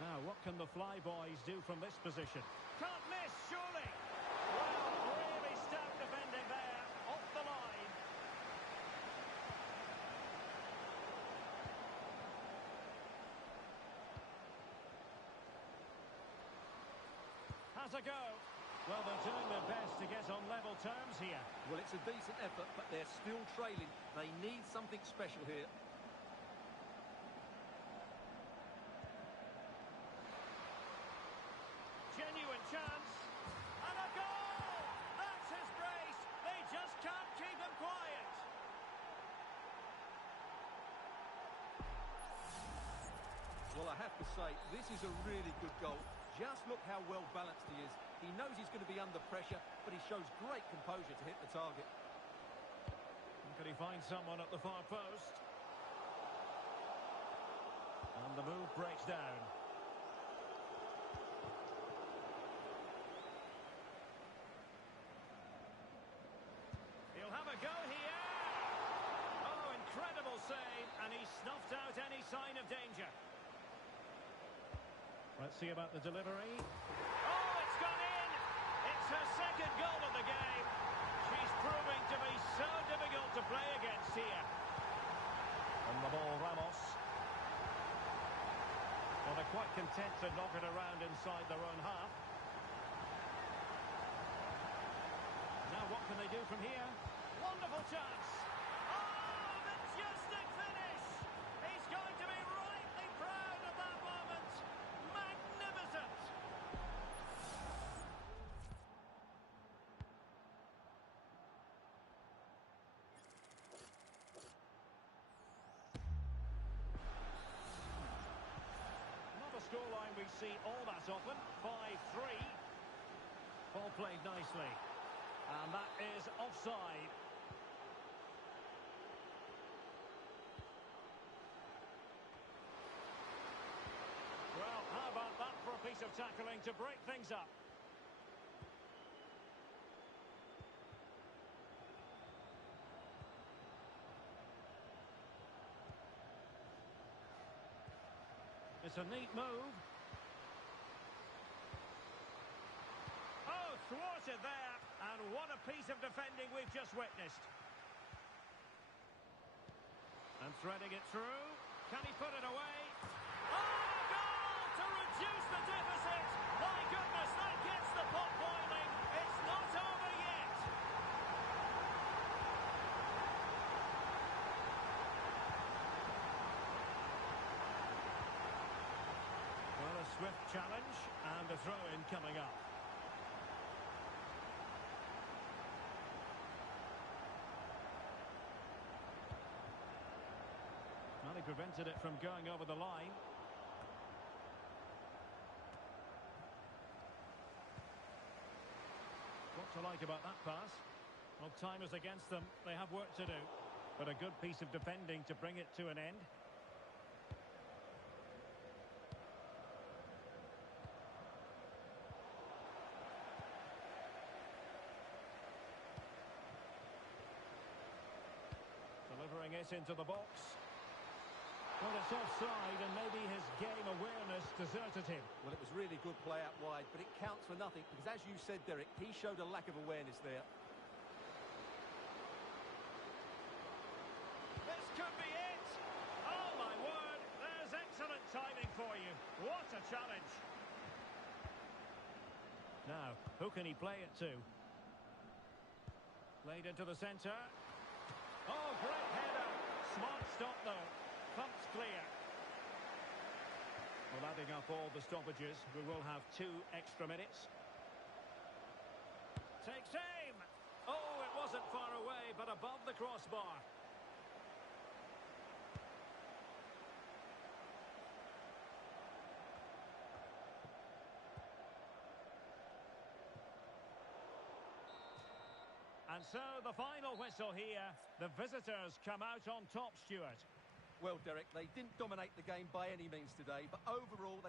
Now, what can the Flyboys do from this position? Can't miss, surely! Well, really stout defending there, off the line. Has a go. Well, they're doing their best to get on level terms here. Well, it's a decent effort, but they're still trailing. They need something special here. Genuine chance. And a goal! That's his brace. They just can't keep him quiet. Well, I have to say, this is a really good goal. Just look how well balanced he is. He knows he's going to be under pressure, but he shows great composure to hit the target. Can he find someone at the far post? And the move breaks down. He'll have a go here. Oh, incredible save, and he snuffed out any sign of danger. Let's see about the delivery. Oh, it's gone in! It's her second goal of the game. She's proving to be so difficult to play against here. On the ball, Ramos. Well, they're quite content to knock it around inside their own half. Now, what can they do from here? Wonderful chance! Oh, majestic finish! He's going to be rightly proud of that moment. Magnificent! Not a scoreline we see all that often. 5-3. Ball played nicely. And that is offside. Well, how about that for a piece of tackling to break things up? It's a neat move. Oh, thwarted there. And what a piece of defending we've just witnessed. And threading it through. Can he put it away? Oh, goal to reduce the deficit. My goodness, that gets the pot boiling. It's not over yet. Well, a swift challenge and a throw-in coming up. Well, he prevented it from going over the line. What to like about that pass? Well, time is against them. They have work to do. But a good piece of defending to bring it to an end. Delivering it into the box. Well, it's offside, and maybe his game awareness deserted him. Well, it was really good play out wide, but it counts for nothing, because as you said, Derek, he showed a lack of awareness there. This could be it! Oh, my word! There's excellent timing for you. What a challenge! Now, who can he play it to? Played into the centre. Oh, great header! Smart stop, though. Pumps clear. Well, adding up all the stoppages, we will have 2 extra minutes. Takes aim! Oh, it wasn't far away, but above the crossbar. And so, the final whistle here. The visitors come out on top, Stuart. Well, Derek, they didn't dominate the game by any means today, but overall they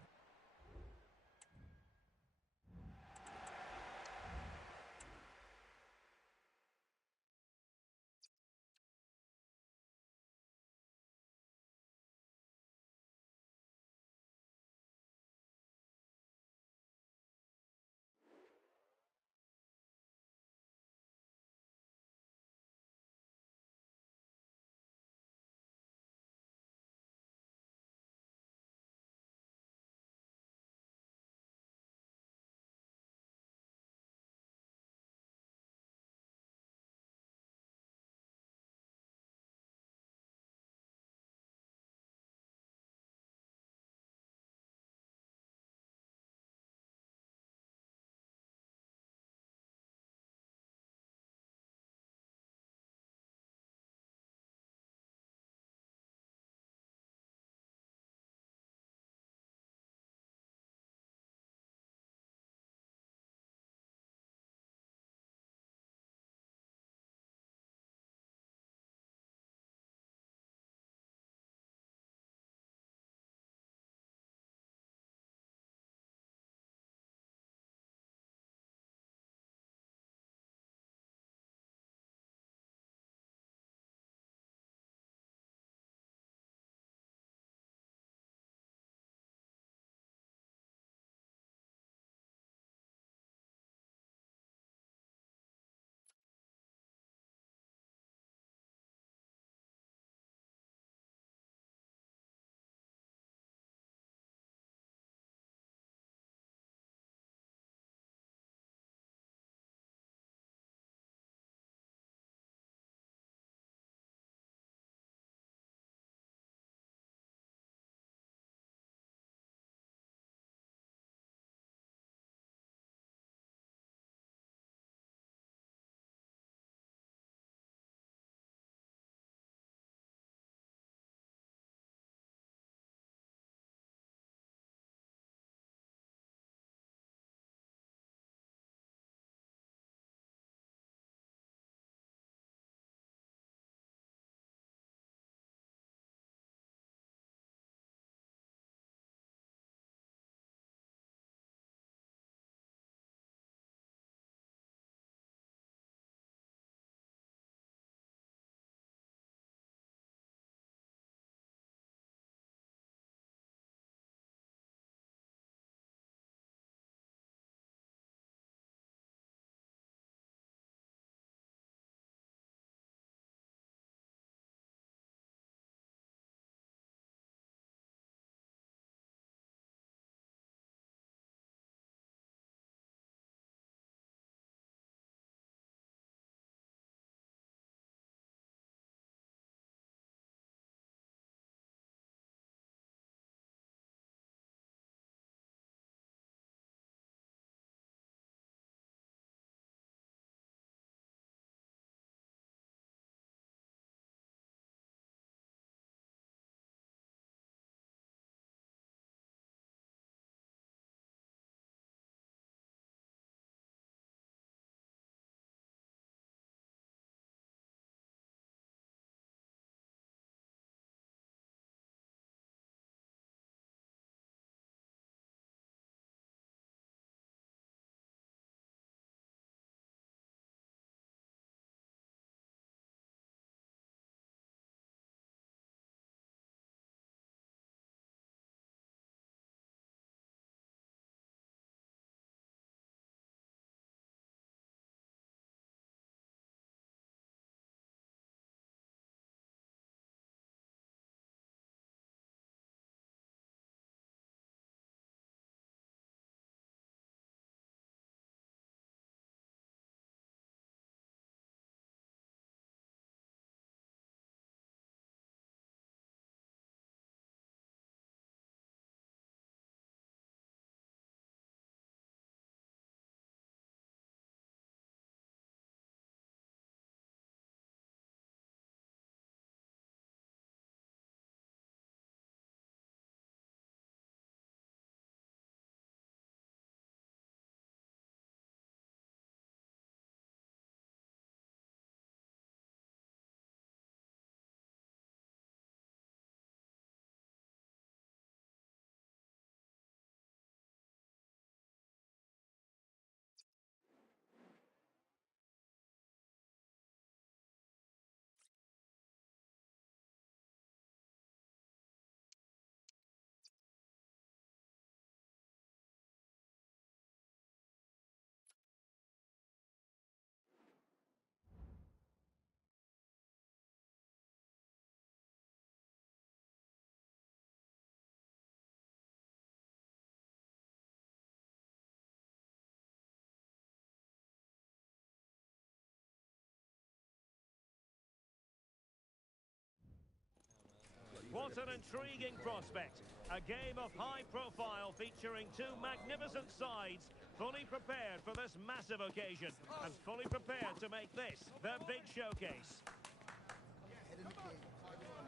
What an intriguing prospect. A game of high profile featuring two magnificent sides, fully prepared for this massive occasion and fully prepared to make this their big showcase.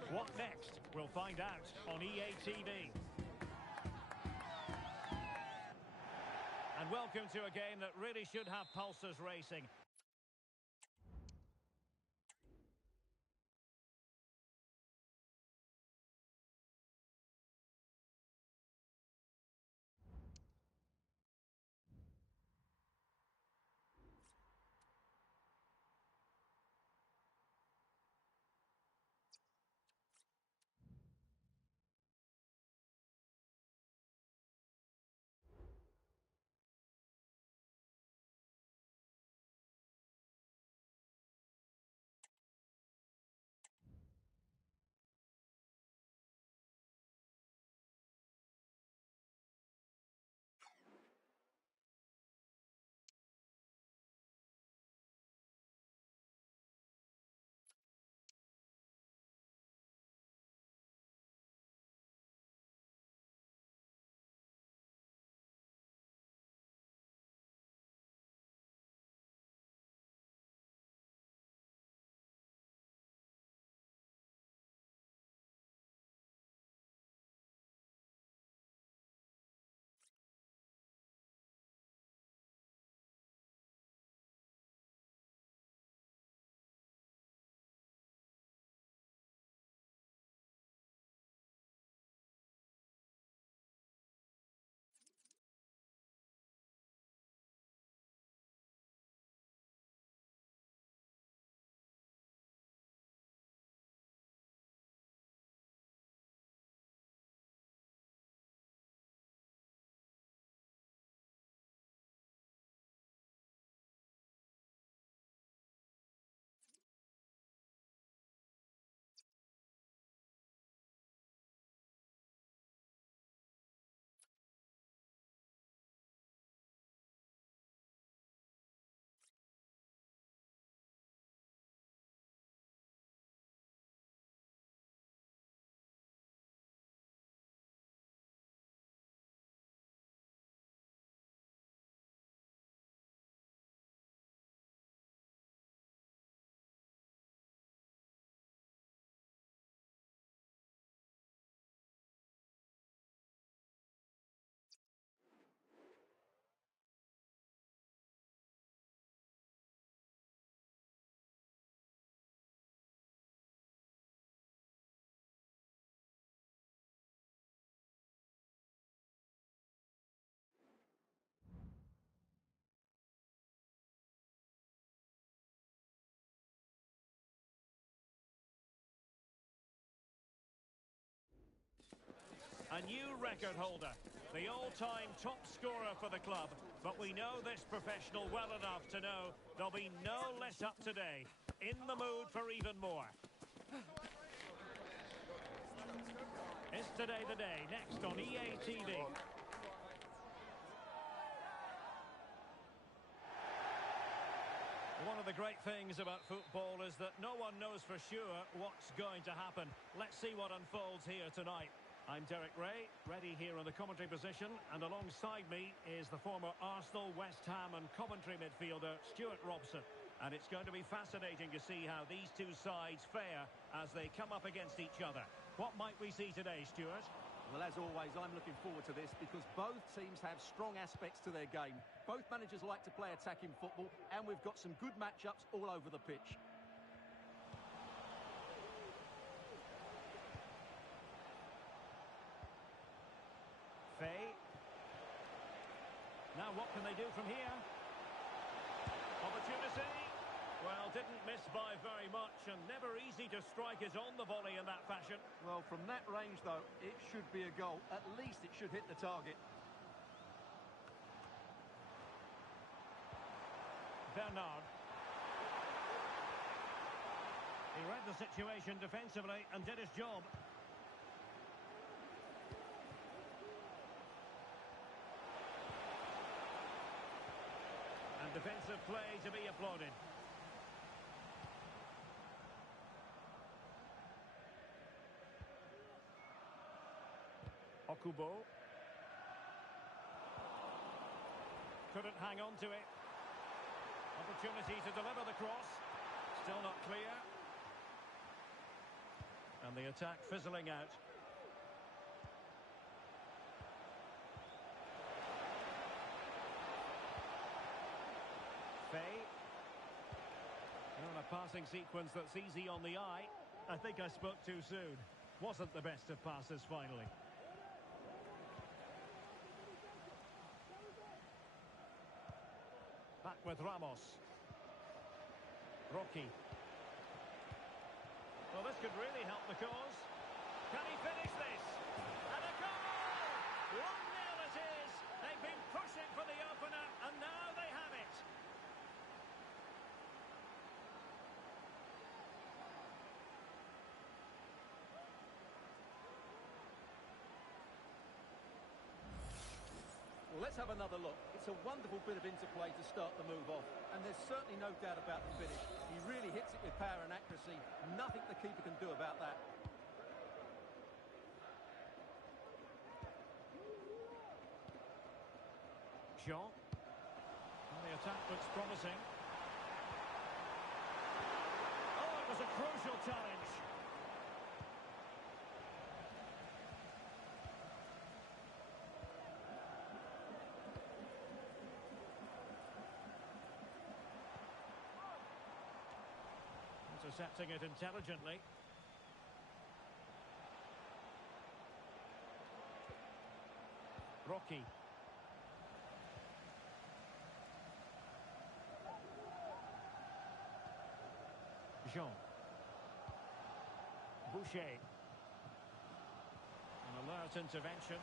What next? We'll find out on EA TV. And welcome to a game that really should have pulses racing. A new record holder, the all-time top scorer for the club. But we know this professional well enough to know there'll be no let up today. In the mood for even more. Is today the day? Next on EA TV. One of the great things about football is that no one knows for sure what's going to happen. Let's see what unfolds here tonight. I'm Derek Ray, ready here in the commentary position, and alongside me is the former Arsenal, West Ham and Coventry midfielder Stuart Robson. And it's going to be fascinating to see how these two sides fare as they come up against each other. What might we see today, Stuart? Well, as always, I'm looking forward to this because both teams have strong aspects to their game. Both managers like to play attacking football, and we've got some good matchups all over the pitch. Now what can they do from here? Opportunity. Well, didn't miss by very much and never easy to strike it on the volley in that fashion. Well, from that range, though, it should be a goal. At least it should hit the target. Bernard. He read the situation defensively and did his job. And defensive play to be applauded. Okubo. Couldn't hang on to it. Opportunity to deliver the cross. Still not clear. And the attack fizzling out. Faye. Well, a passing sequence that's easy on the eye. I think I spoke too soon. Wasn't the best of passes finally. Back with Ramos. Rocky. Well, this could really help the cause. Can he finish this? And a goal! 1-0 it is. They've been pushing for the opener, and now they have it. Well, let's have another look. It's a wonderful bit of interplay to start the move off. And there's certainly no doubt about the finish. He really hits it with power and accuracy. Nothing the keeper can do about that. Jean. Well, the attack looks promising. Oh, it was a crucial challenge. Intercepting it intelligently. Rocky. Jean. Boucher. An alert intervention.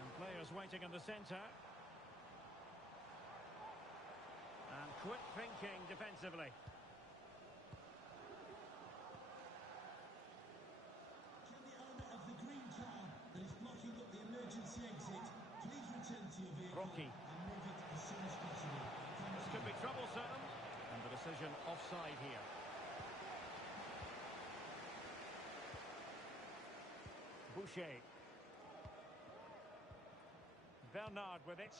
And players waiting in the centre. And quick thinking defensively. Can the owner of the green car that is blocking up the emergency exit please return to your vehicle Rocky. and move it as soon as possible? This could be troublesome. And the decision offside here. Boucher. Bernard with it.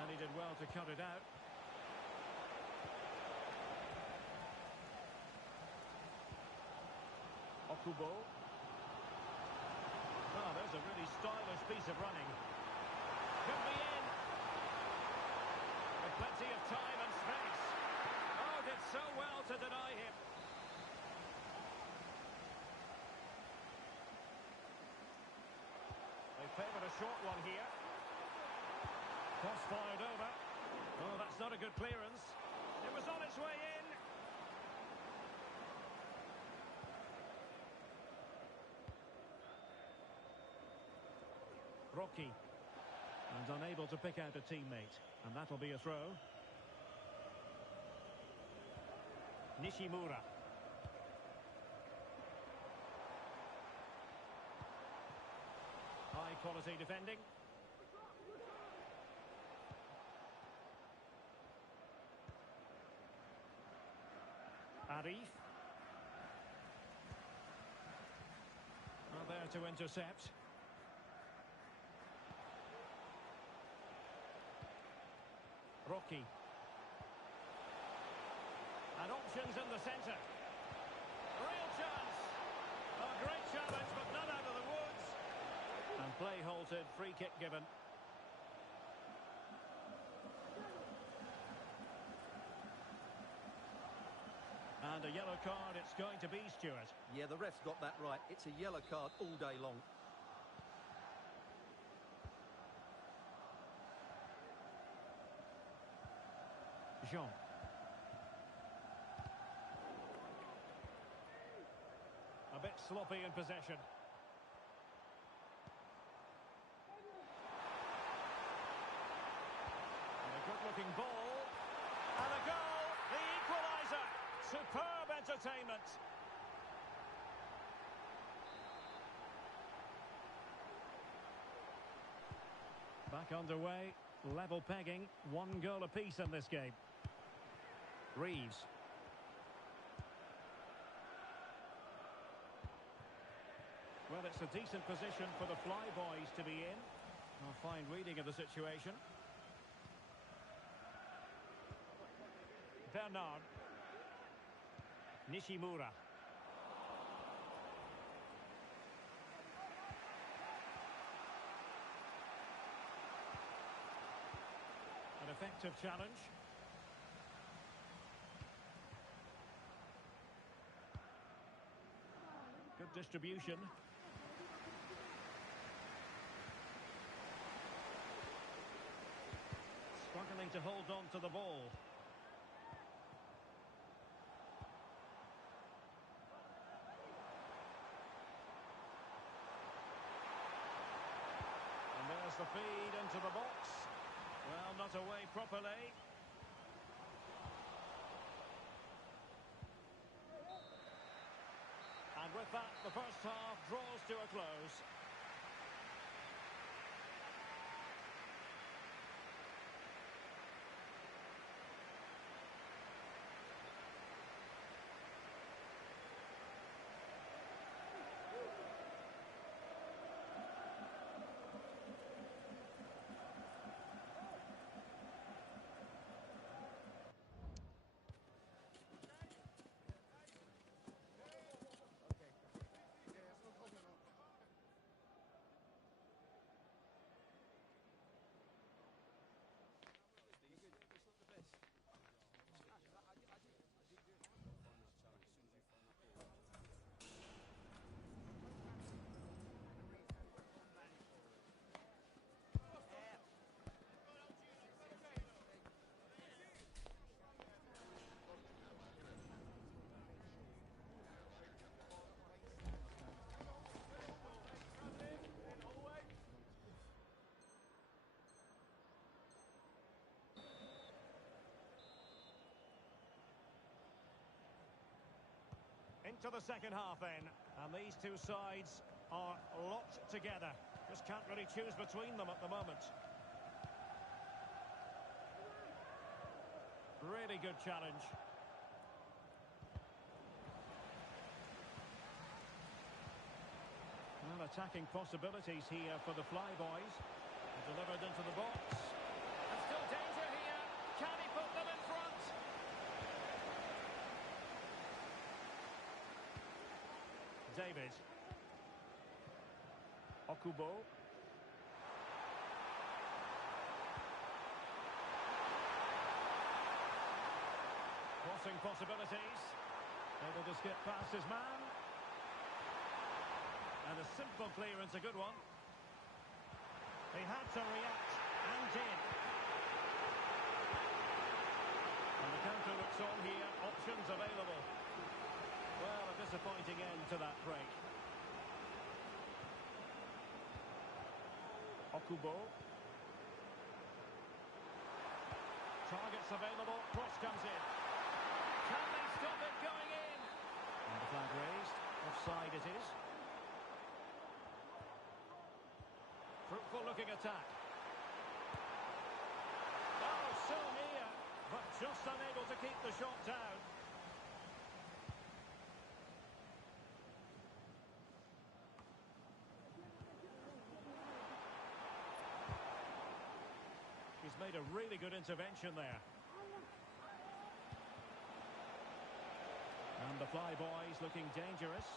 And he did well to cut it out. Okubo. Oh, there's a really stylish piece of running. Could be in. With plenty of time and space. Oh, did so well to deny him. They favoured a short one here. Cross fired over. Oh, that's not a good clearance. It was on its way in. Rocky. And unable to pick out a teammate. And that'll be a throw. Nishimura. High quality defending. Arif. Well, there to intercept. Rocky. And options in the centre. Real chance. A great challenge, but not out of the woods. And play halted, free kick given. And a yellow card it's going to be, Stuart. Yeah, the ref's got that right. It's a yellow card all day long. Jean. A bit sloppy in possession. And a good-looking ball. And a goal! The equaliser! Superb entertainment. Back underway. Level pegging. 1 goal apiece in this game. Reeves. Well, Well, it's a decent position for the Flyboys to be in. A fine reading of the situation. Bernard. Nishimura. An effective challenge. Good distribution. Struggling to hold on to the ball. And there's the feed into the box. Well, not away properly. And with that, the first half draws to a close. Into the second half then, and these two sides are locked together. Just can't really choose between them at the moment. Really good challenge. Well, attacking possibilities here for the Flyboys. Delivered into the box. And still danger here. Can he put them in front? David. Okubo. Crossing possibilities. Able to skip past his man. And a simple clearance, a good one. He had to react and did. And the counter looks on here. Options available. Well, a disappointing end to that break. Okubo. Targets available. Cross comes in. Can they stop it going in? And the flag raised. Offside it is. Fruitful looking attack. Oh, so near, but just unable to keep the shot down. He's made a really good intervention there. And the Flyboys looking dangerous.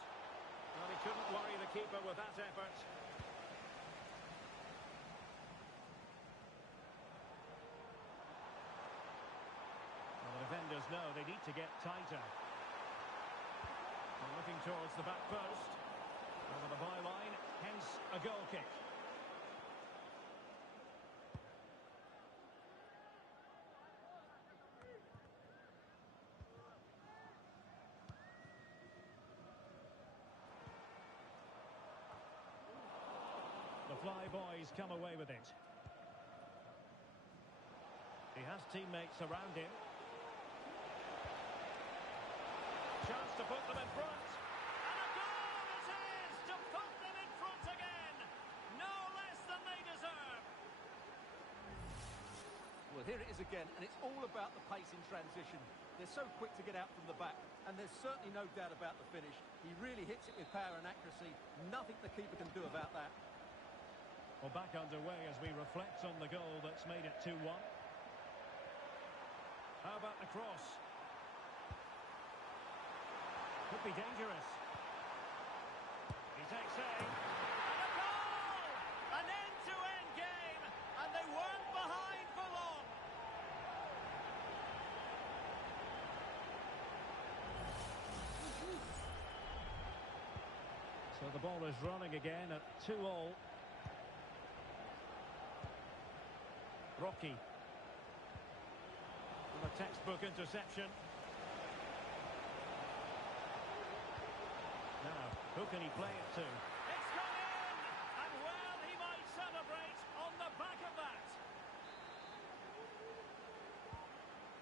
Well, he couldn't worry the keeper with that effort. Well, the defenders know they need to get tighter. And looking towards the back post. Over the byline, hence a goal kick. The Flyboys come away with it. He has teammates around him. Chance to put them in front. And a goal it is to put them in front again. No less than they deserve. Well, Well, here it is again, and it's all about the pace in transition. They're so quick to get out from the back, and there's certainly no doubt about the finish. He really hits it with power and accuracy. Nothing the keeper can do about that. Well, back underway as we reflect on the goal that's made it 2-1. How about the cross? Could be dangerous. He takes aim. And a goal! An end-to-end game, and they weren't behind for long. So the ball is running again at 2-2. Rocky. With a textbook interception. Now, who can he play it to? It's gone in! And well, he might celebrate on the back of that.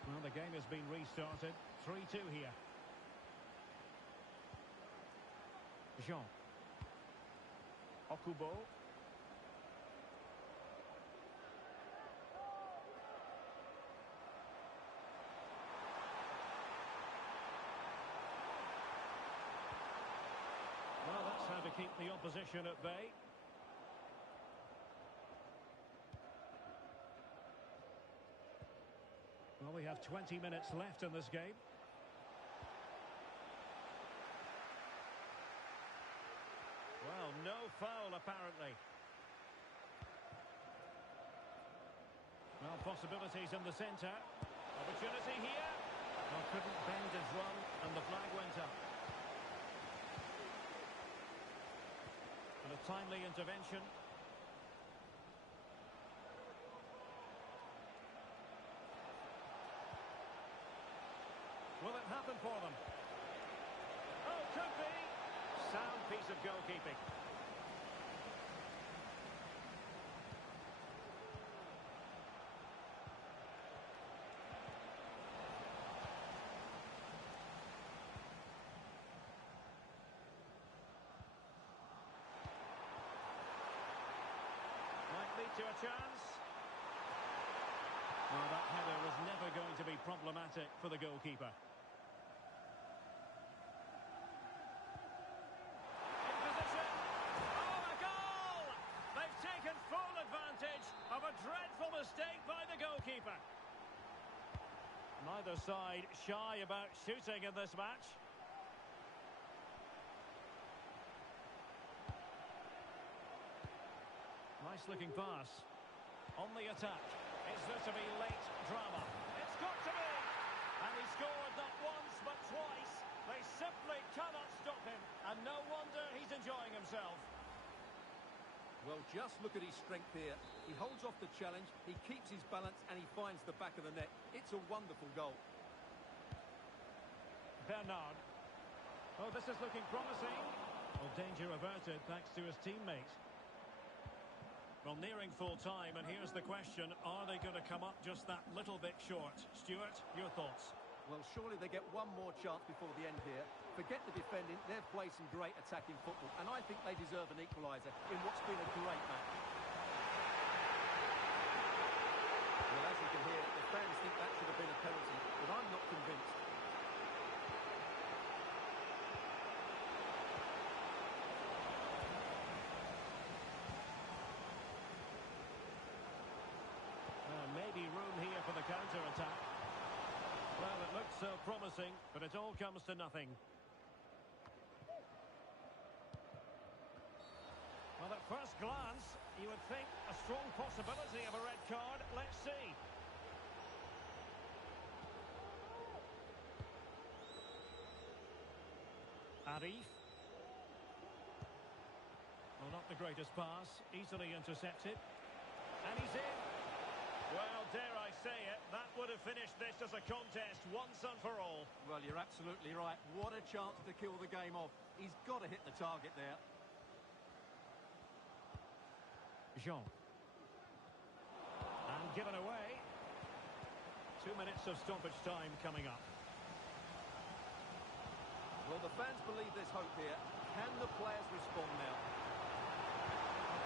Well, the game has been restarted. 3-2 here. Jean. Okubo. Well, that's how to keep the opposition at bay. Well, we have 20 minutes left in this game. Well, no foul, apparently. Well, possibilities in the centre. Opportunity here. Well, couldn't bend his run, and the flag went up. And a timely intervention. Will it happen for them? Oh, could be. Sound piece of goalkeeping. Might lead to a chance. Well, that header was never going to be problematic for the goalkeeper. Of a dreadful mistake by the goalkeeper. Neither side shy about shooting in this match. Nice looking pass. On the attack. Is there to be late drama? It's got to be! And he scored not once but twice. They simply cannot stop him. And no wonder he's enjoying himself. Well, just look at his strength here. He holds off the challenge, he keeps his balance, and he finds the back of the net. It's a wonderful goal. Bernard. Oh, this is looking promising. Well, danger averted thanks to his teammate. Well, nearing full time, and here's the question. Are they going to come up just that little bit short? Stuart, your thoughts? Well, surely they get one more chance before the end here. Forget the defending, they've played some great attacking football, and I think they deserve an equaliser in what's been a great match. Well, as you can hear, the fans think that should have been a penalty, but I'm not convinced. Maybe room here for the counter-attack. Well, it looks so promising, but it all comes to nothing. Well, at first glance, you would think a strong possibility of a red card. Let's see. Arif. Well, not the greatest pass. Easily intercepted. And he's in. Well, dare I say it, that would have finished this as a contest once and for all. Well, you're absolutely right. What a chance to kill the game off. He's got to hit the target there. Jean. And given away. 2 minutes of stoppage time coming up. Well, the fans believe there's hope here. Can the players respond now?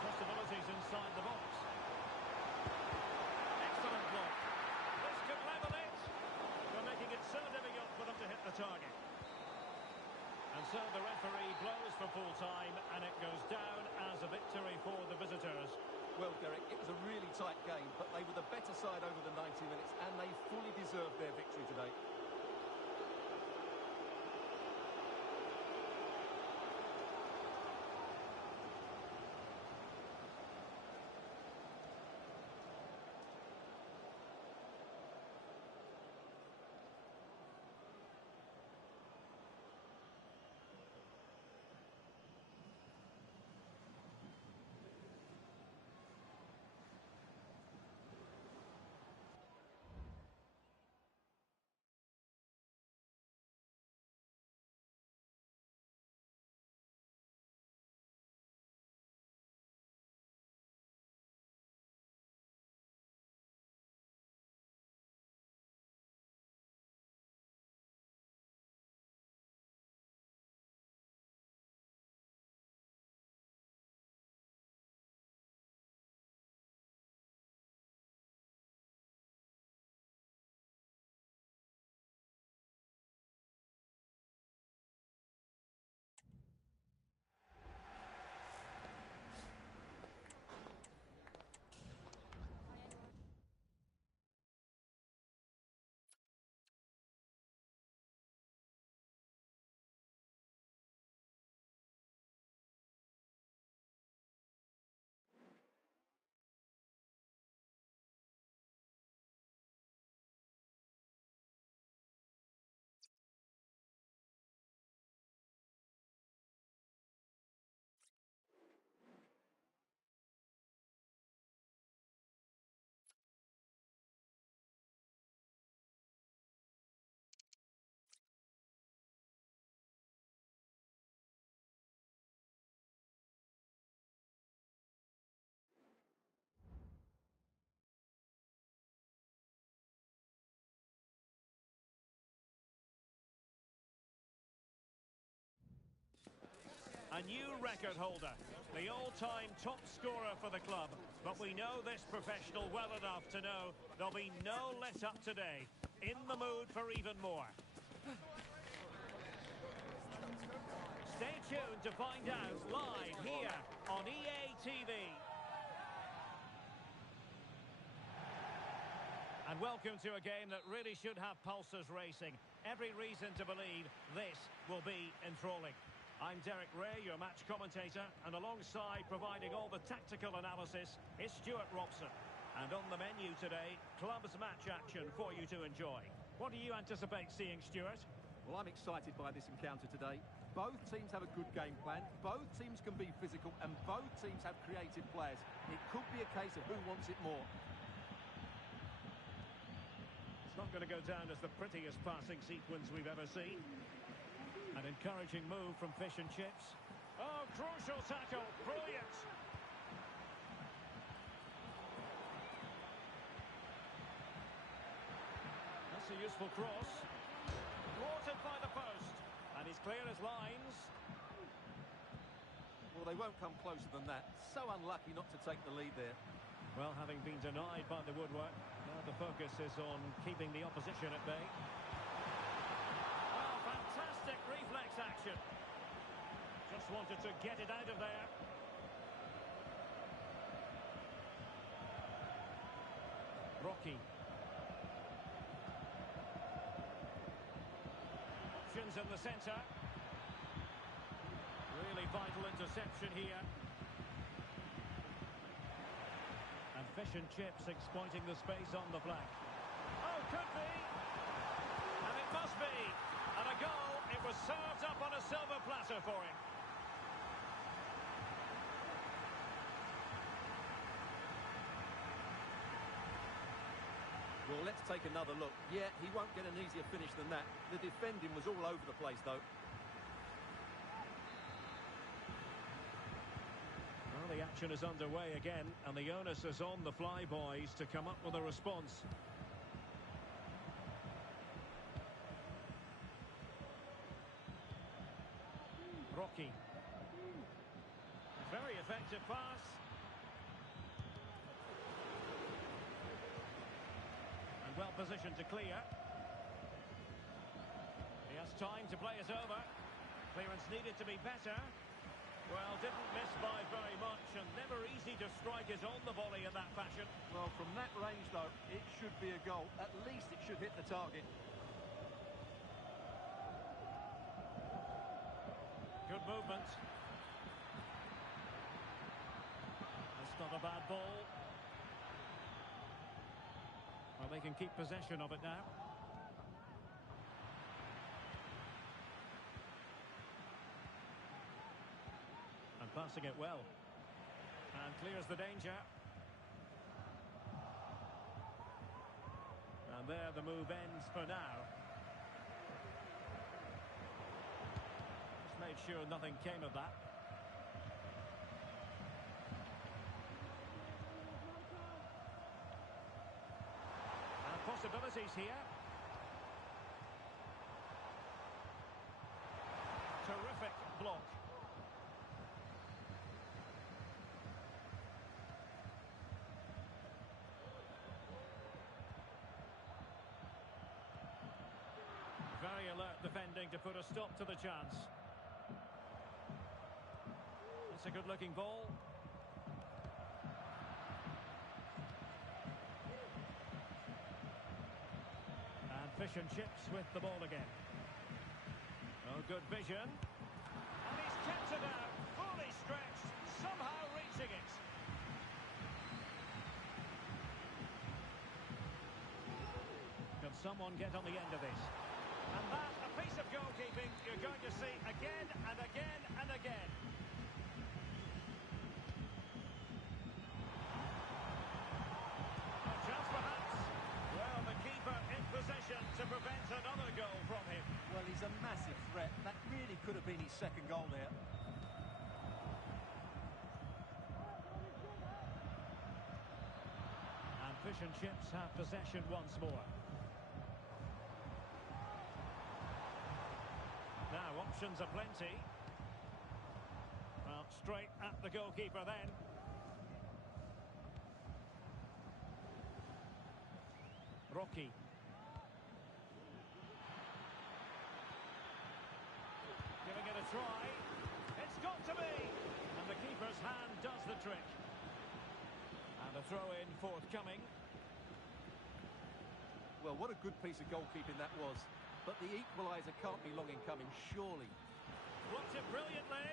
Possibilities inside the box. Excellent block. so the referee blows for full time, and it goes down as a victory for the visitors. Well, Derek, it was a really tight game, but they were the better side over the 90 minutes, and they fully deserved their victory today. A new record holder, the all-time top scorer for the club. But we know this professional well enough to know there'll be no let-up today. In the mood for even more. Stay tuned to find out live here on EA TV. And welcome to a game that really should have pulses racing. Every reason to believe this will be enthralling. I'm Derek Ray, your match commentator, and alongside providing all the tactical analysis is Stuart Robson. And on the menu today, clubs match action for you to enjoy. What do you anticipate seeing, Stuart? Well, I'm excited by this encounter today. Both teams have a good game plan, both teams can be physical, and both teams have creative players. It could be a case of who wants it more. It's not going to go down as the prettiest passing sequence we've ever seen. An encouraging move from Fish and Chips. Oh, crucial tackle. Brilliant. That's a useful cross. Thwarted by the post. And he's clear as lines. Well, they won't come closer than that. So unlucky not to take the lead there. Well, having been denied by the woodwork, now the focus is on keeping the opposition at bay. Fantastic reflex action. Just wanted to get it out of there. Rocky. Options in the centre. Really vital interception here. And Fish and Chips exploiting the space on the flank. Oh, could be. And it must be. And a goal, it was served up on a silver platter for him. Well, let's take another look. Yeah, he won't get an easier finish than that. The defending was all over the place, though. Well, the action is underway again, and the onus is on the Flyboys to come up with a response. Rocky. Very effective pass. And well positioned to clear. He has time to play it over. Clearance needed to be better. Well, didn't miss by very much, and never easy to strike his on the volley in that fashion. Well, from that range, though, it should be a goal. At least it should hit the target. Good movement. That's not a bad ball. Well, they can keep possession of it now. And passing it well. And clears the danger. And there the move ends for now. Just made sure nothing came of that. And possibilities here. Terrific block. Very alert defending to put a stop to the chance. It's a good-looking ball. And fish and chips with the ball again. Oh, good vision. And he's kept it out, fully stretched, somehow reaching it. Can someone get on the end of this? And that, a piece of goalkeeping you're going to see again and again and again. A chance perhaps. Well, the keeper in possession to prevent another goal from him. Well, he's a massive threat. That really could have been his second goal there. And fish and chips have possession once more. Now, options are plenty. Well, straight at the goalkeeper then. Rocky. Giving it a try. It's got to be! And the keeper's hand does the trick. And a throw-in forthcoming. Well, what a good piece of goalkeeping that was. But the equaliser can't be long in coming, surely. Blocked it brilliantly.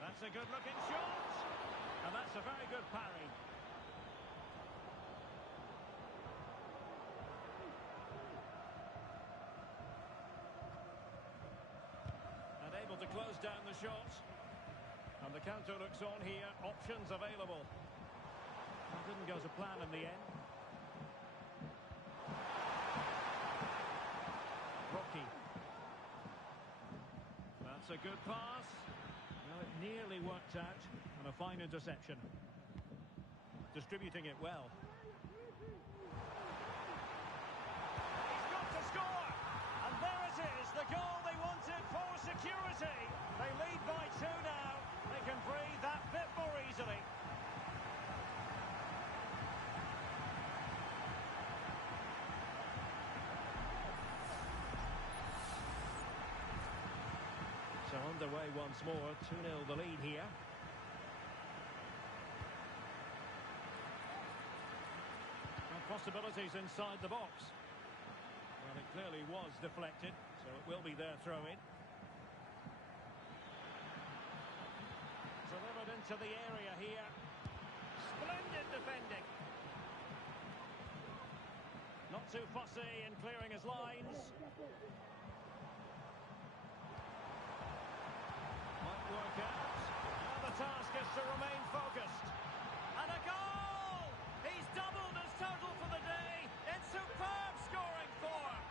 That's a good-looking shot. And that's a very good parry. And able to close down the shot. And the counter looks on here. Options available. That didn't go to plan in the end. Rocky. That's a good pass. Well, it nearly worked out. And a fine interception. Distributing it well. He's got to score! And there it is, the goal they wanted for security. They lead by 2 now. They can breathe that bit more easily. So underway once more, 2-0 the lead here. And possibilities inside the box. Well, it clearly was deflected, so it will be their throw-in. Delivered into the area here. Splendid defending. Not too fussy in clearing his lines. Might work out. Now the task is to remain focused. And a goal! He's doubled his total for the day in superb scoring form.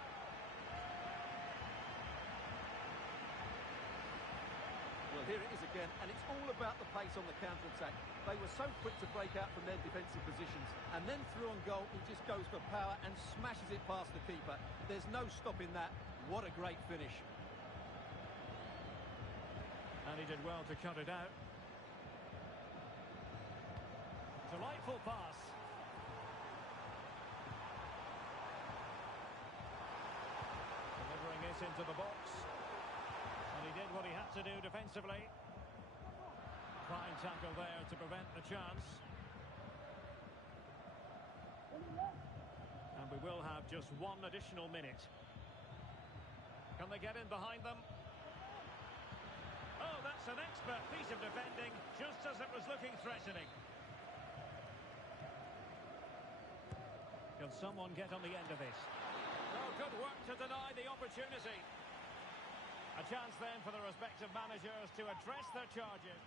Well, here it is again, and it's all about the pace on the counter-attack. They were so quick to break out from their defensive positions, and then through on goal, he just goes for power and smashes it past the keeper. There's no stopping that. What a great finish. And he did well to cut it out. Delightful pass. Delivering his this into the box. And he did what he had to do defensively. Fine tackle there to prevent the chance. And we will have just one additional minute. Can they get in behind them? Oh, that's an expert piece of defending, just as it was looking threatening. Can someone get on the end of this? Oh, good work to deny the opportunity. A chance then for the respective managers to address their charges.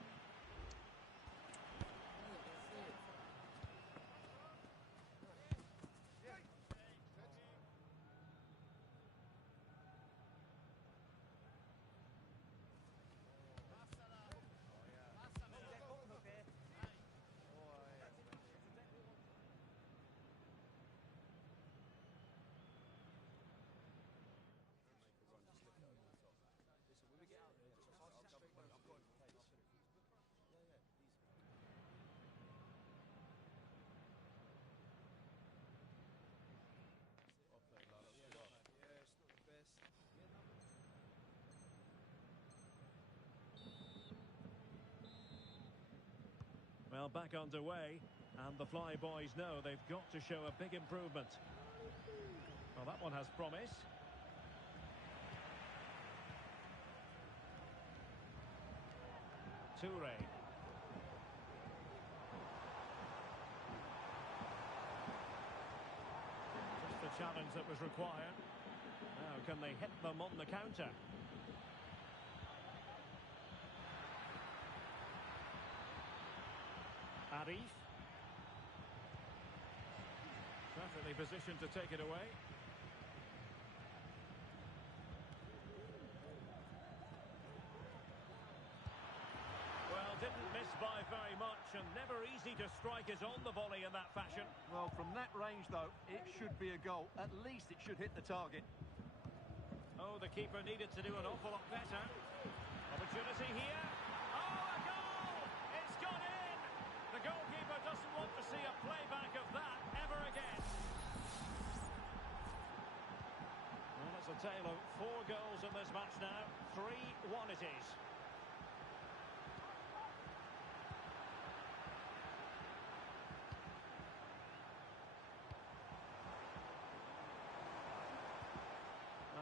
Well, back underway, and the Flyboys know they've got to show a big improvement. Well, that one has promise. Toure. Just the challenge that was required. Now, can they hit them on the counter? Arif. Perfectly positioned to take it away. Well, didn't miss by very much, and never easy to strike it on the volley in that fashion. Well, from that range, though, it should be a goal. At least it should hit the target. Oh, the keeper needed to do an awful lot better. Opportunity here. Oh, a goal! It's gone in! The goalkeeper doesn't want to see a playback of that ever again. Well, it's a tale of 4 goals in this match now. 3-1 it is.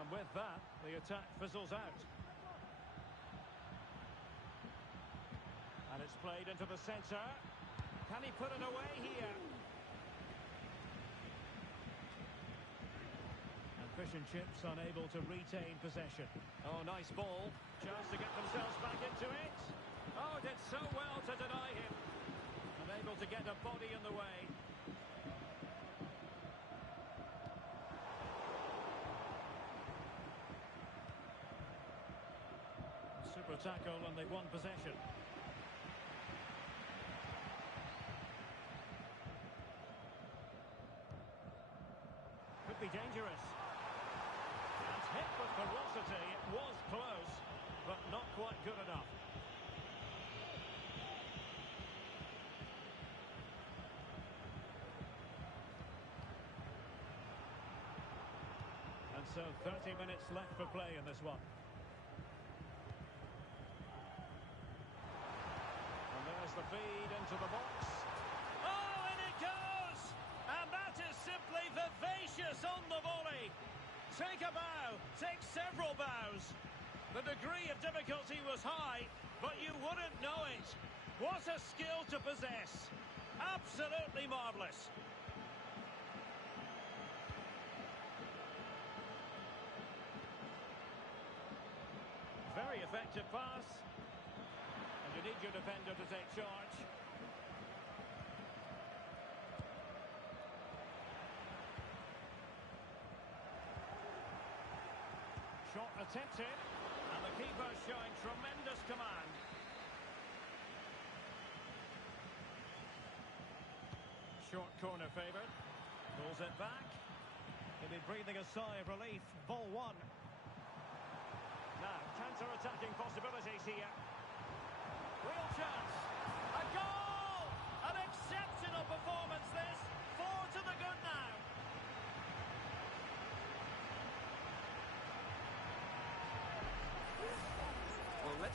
And with that, the attack fizzles out. And it's played into the centre. Can he put it away here? And Fish and Chips unable to retain possession. Oh, nice ball. Chance to get themselves back into it. Oh, did so well to deny him. Unable to get a body in the way. Super tackle and they won possession. Could be dangerous. And hit with ferocity. It was close, but not quite good enough. And so 30 minutes left for play in this one. The feed into the box. Oh, and it goes! And that is simply vivacious on the volley. Take a bow, take several bows. The degree of difficulty was high, but you wouldn't know it. What a skill to possess. Absolutely marvellous. Very effective pass. You need your defender to take charge. Shot attempted, and the keeper showing tremendous command. Short corner favoured. Pulls it back. He'll be breathing a sigh of relief. Ball one. Now, counter-attacking possibilities here. Real chance. A goal! An exceptional performance this. 4 to the good now.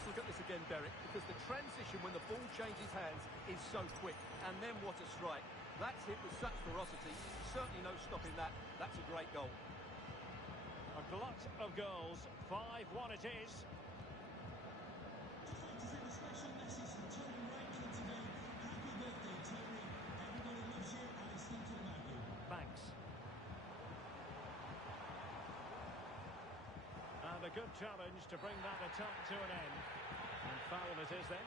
Let's look at this again, Derek, because the transition when the ball changes hands is so quick. And then what a strike. That's hit with such ferocity. Certainly no stopping that. That's a great goal. A glut of goals. 5-1 it is. Just like to send a special message to Tony Rankin today. Happy birthday, Tony. Everybody loves you and is thinking about you. Banks. And a good challenge to bring that attack to an end. And foul it is then.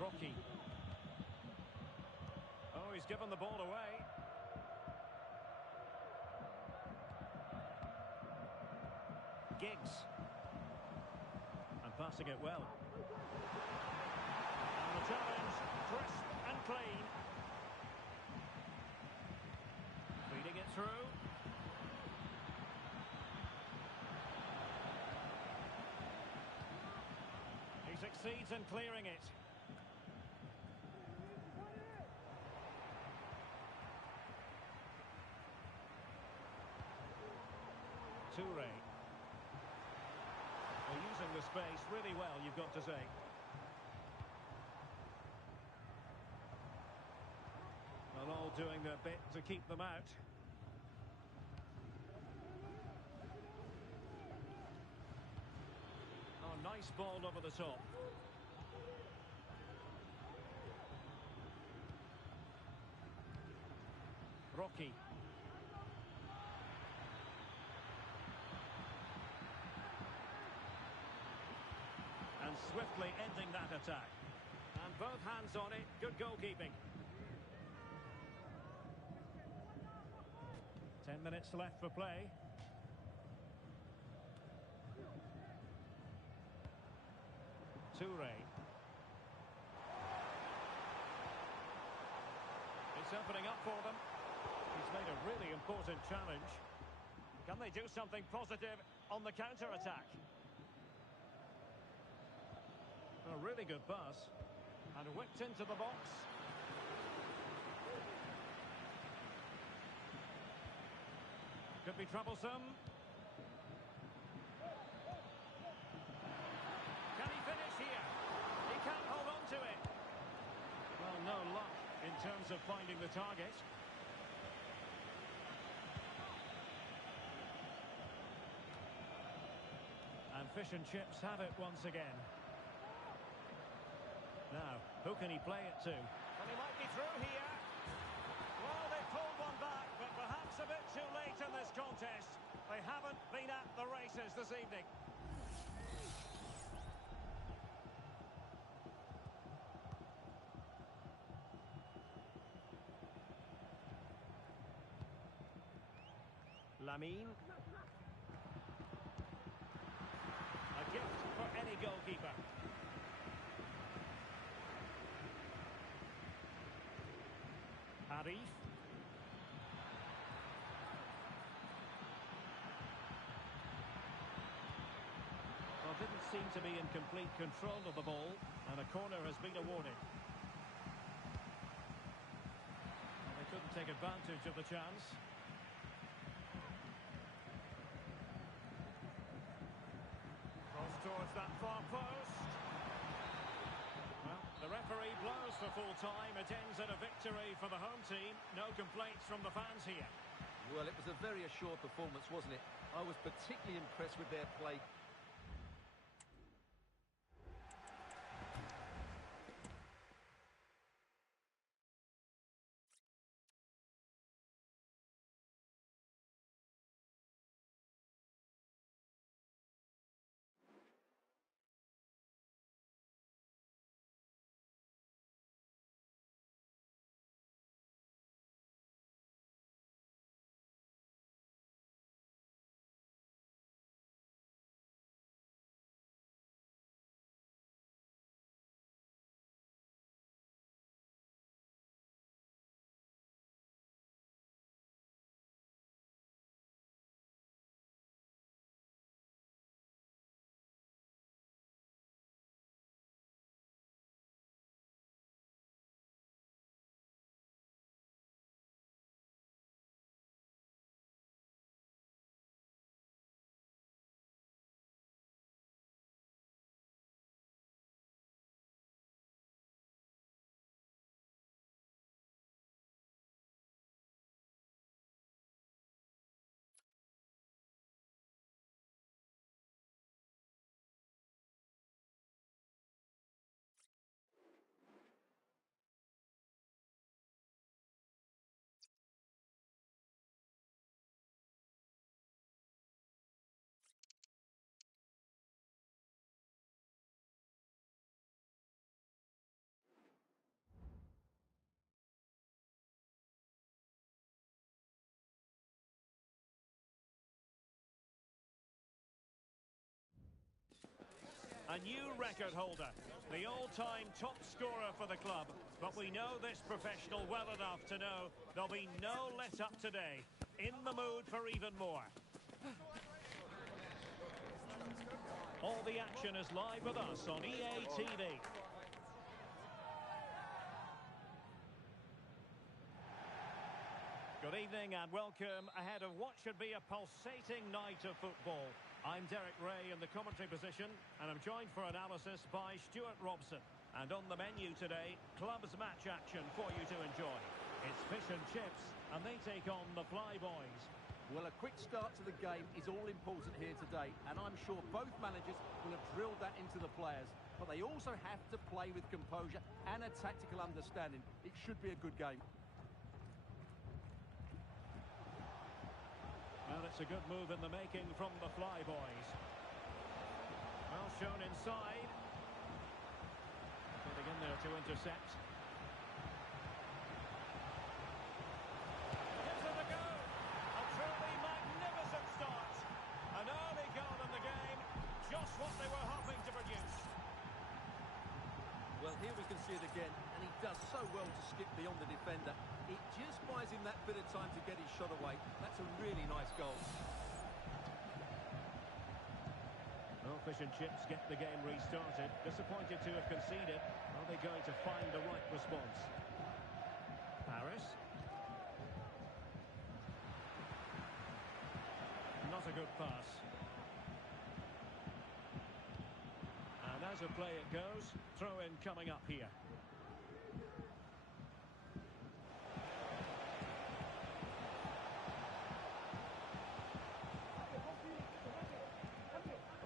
Rocky. Oh, he's given the ball away. Giggs. And passing it well. And the challenge, crisp and clean. Feeding it through. He succeeds in clearing it. Toure. They're using the space really well, you've got to say. And all doing their bit to keep them out. Oh, nice ball over the top. Rocky. And swiftly ending that attack. And both hands on it, good goalkeeping. 10 minutes left for play. Toure. It's opening up for them. He's made a really important challenge. Can they do something positive on the counter-attack? A really good pass. And whipped into the box. Could be troublesome. Can he finish here? He can't hold on to it. Well, no luck in terms of finding the target. And fish and chips have it once again. Now, who can he play it to? And he might be through here. Well, they pulled one back, but perhaps a bit too late in this contest. They haven't been at the races this evening. Lamine. A gift for any goalkeeper. Arif. Well, didn't seem to be in complete control of the ball, and a corner has been awarded. They couldn't take advantage of the chance. Cross towards that far post. Well, the referee blows for full time. It ends in a victory for the home team. No complaints from the fans here. Well, it was a very assured performance, wasn't it? I was particularly impressed with their play. a new record holder, the all-time top scorer for the club. But we know this professional well enough to know there'll be no let-up today. In the mood for even more. All the action is live with us on EA TV. Good evening and welcome ahead of what should be a pulsating night of football. I'm Derek Ray in the commentary position, and I'm joined for analysis by Stuart Robson. And on the menu today, clubs match action for you to enjoy. It's fish and chips, and they take on the Flyboys. Well, a quick start to the game is all important here today, and I'm sure both managers will have drilled that into the players. But they also have to play with composure and a tactical understanding. It should be a good game. Well, it's a good move in the making from the Flyboys. Well shown inside. Getting in there to intercept. Gives it a go. A truly magnificent start. An early goal in the game. Just what they were hoping to produce. Well, here we can see it again, and he does so well to skip beyond the defender. It just buys him that bit of time to get his shot away. That's a really nice goal. Well, fish and chips get the game restarted. Disappointed to have conceded. Are they going to find the right response? Paris. Not a good pass. And as a play it goes, throw in coming up here.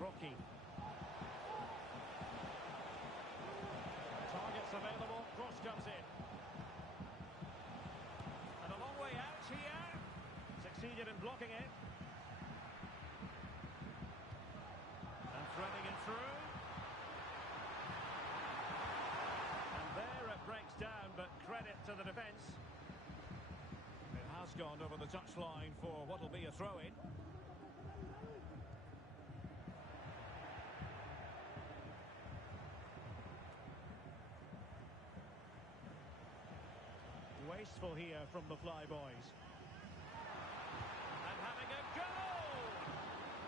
Rocky. Targets available, cross comes in. And a long way out here. Succeeded in blocking it. And threading it through. And there it breaks down, but credit to the defence. It has gone over the touchline for what will be a throw-in. Wasteful here from the Flyboys. And having a goal!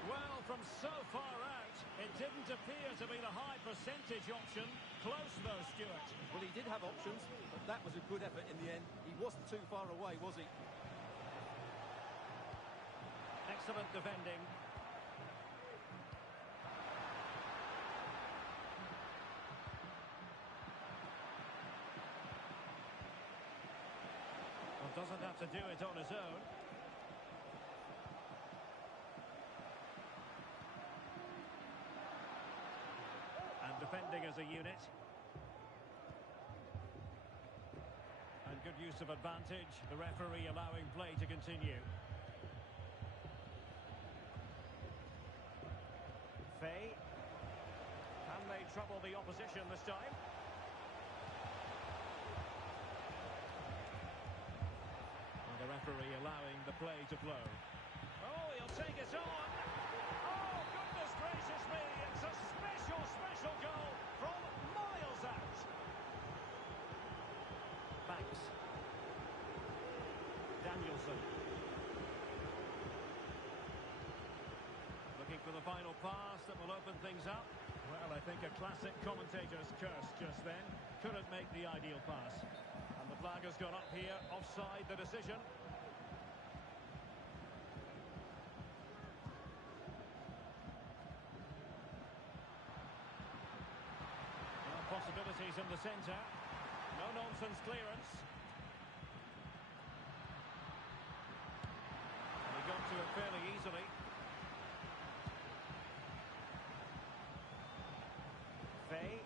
Well, from so far out, it didn't appear to be the high percentage option. Close though, Stuart. Well, he did have options, but that was a good effort in the end. He wasn't too far away, was he? Excellent defending. Doesn't have to do it on his own. And defending as a unit. And good use of advantage. The referee allowing play to continue. Faye. Can they trouble the opposition this time? The referee allowing the play to flow. Oh, he'll take it on. Oh, goodness gracious me. It's a special, special goal from miles out. Banks. Danielson. Looking for the final pass that will open things up. Well, I think a classic commentator's curse just then. Couldn't make the ideal pass. And the flag has gone up here, offside the decision. Well, possibilities in the centre. No nonsense clearance. And he got to it fairly easily. Faye.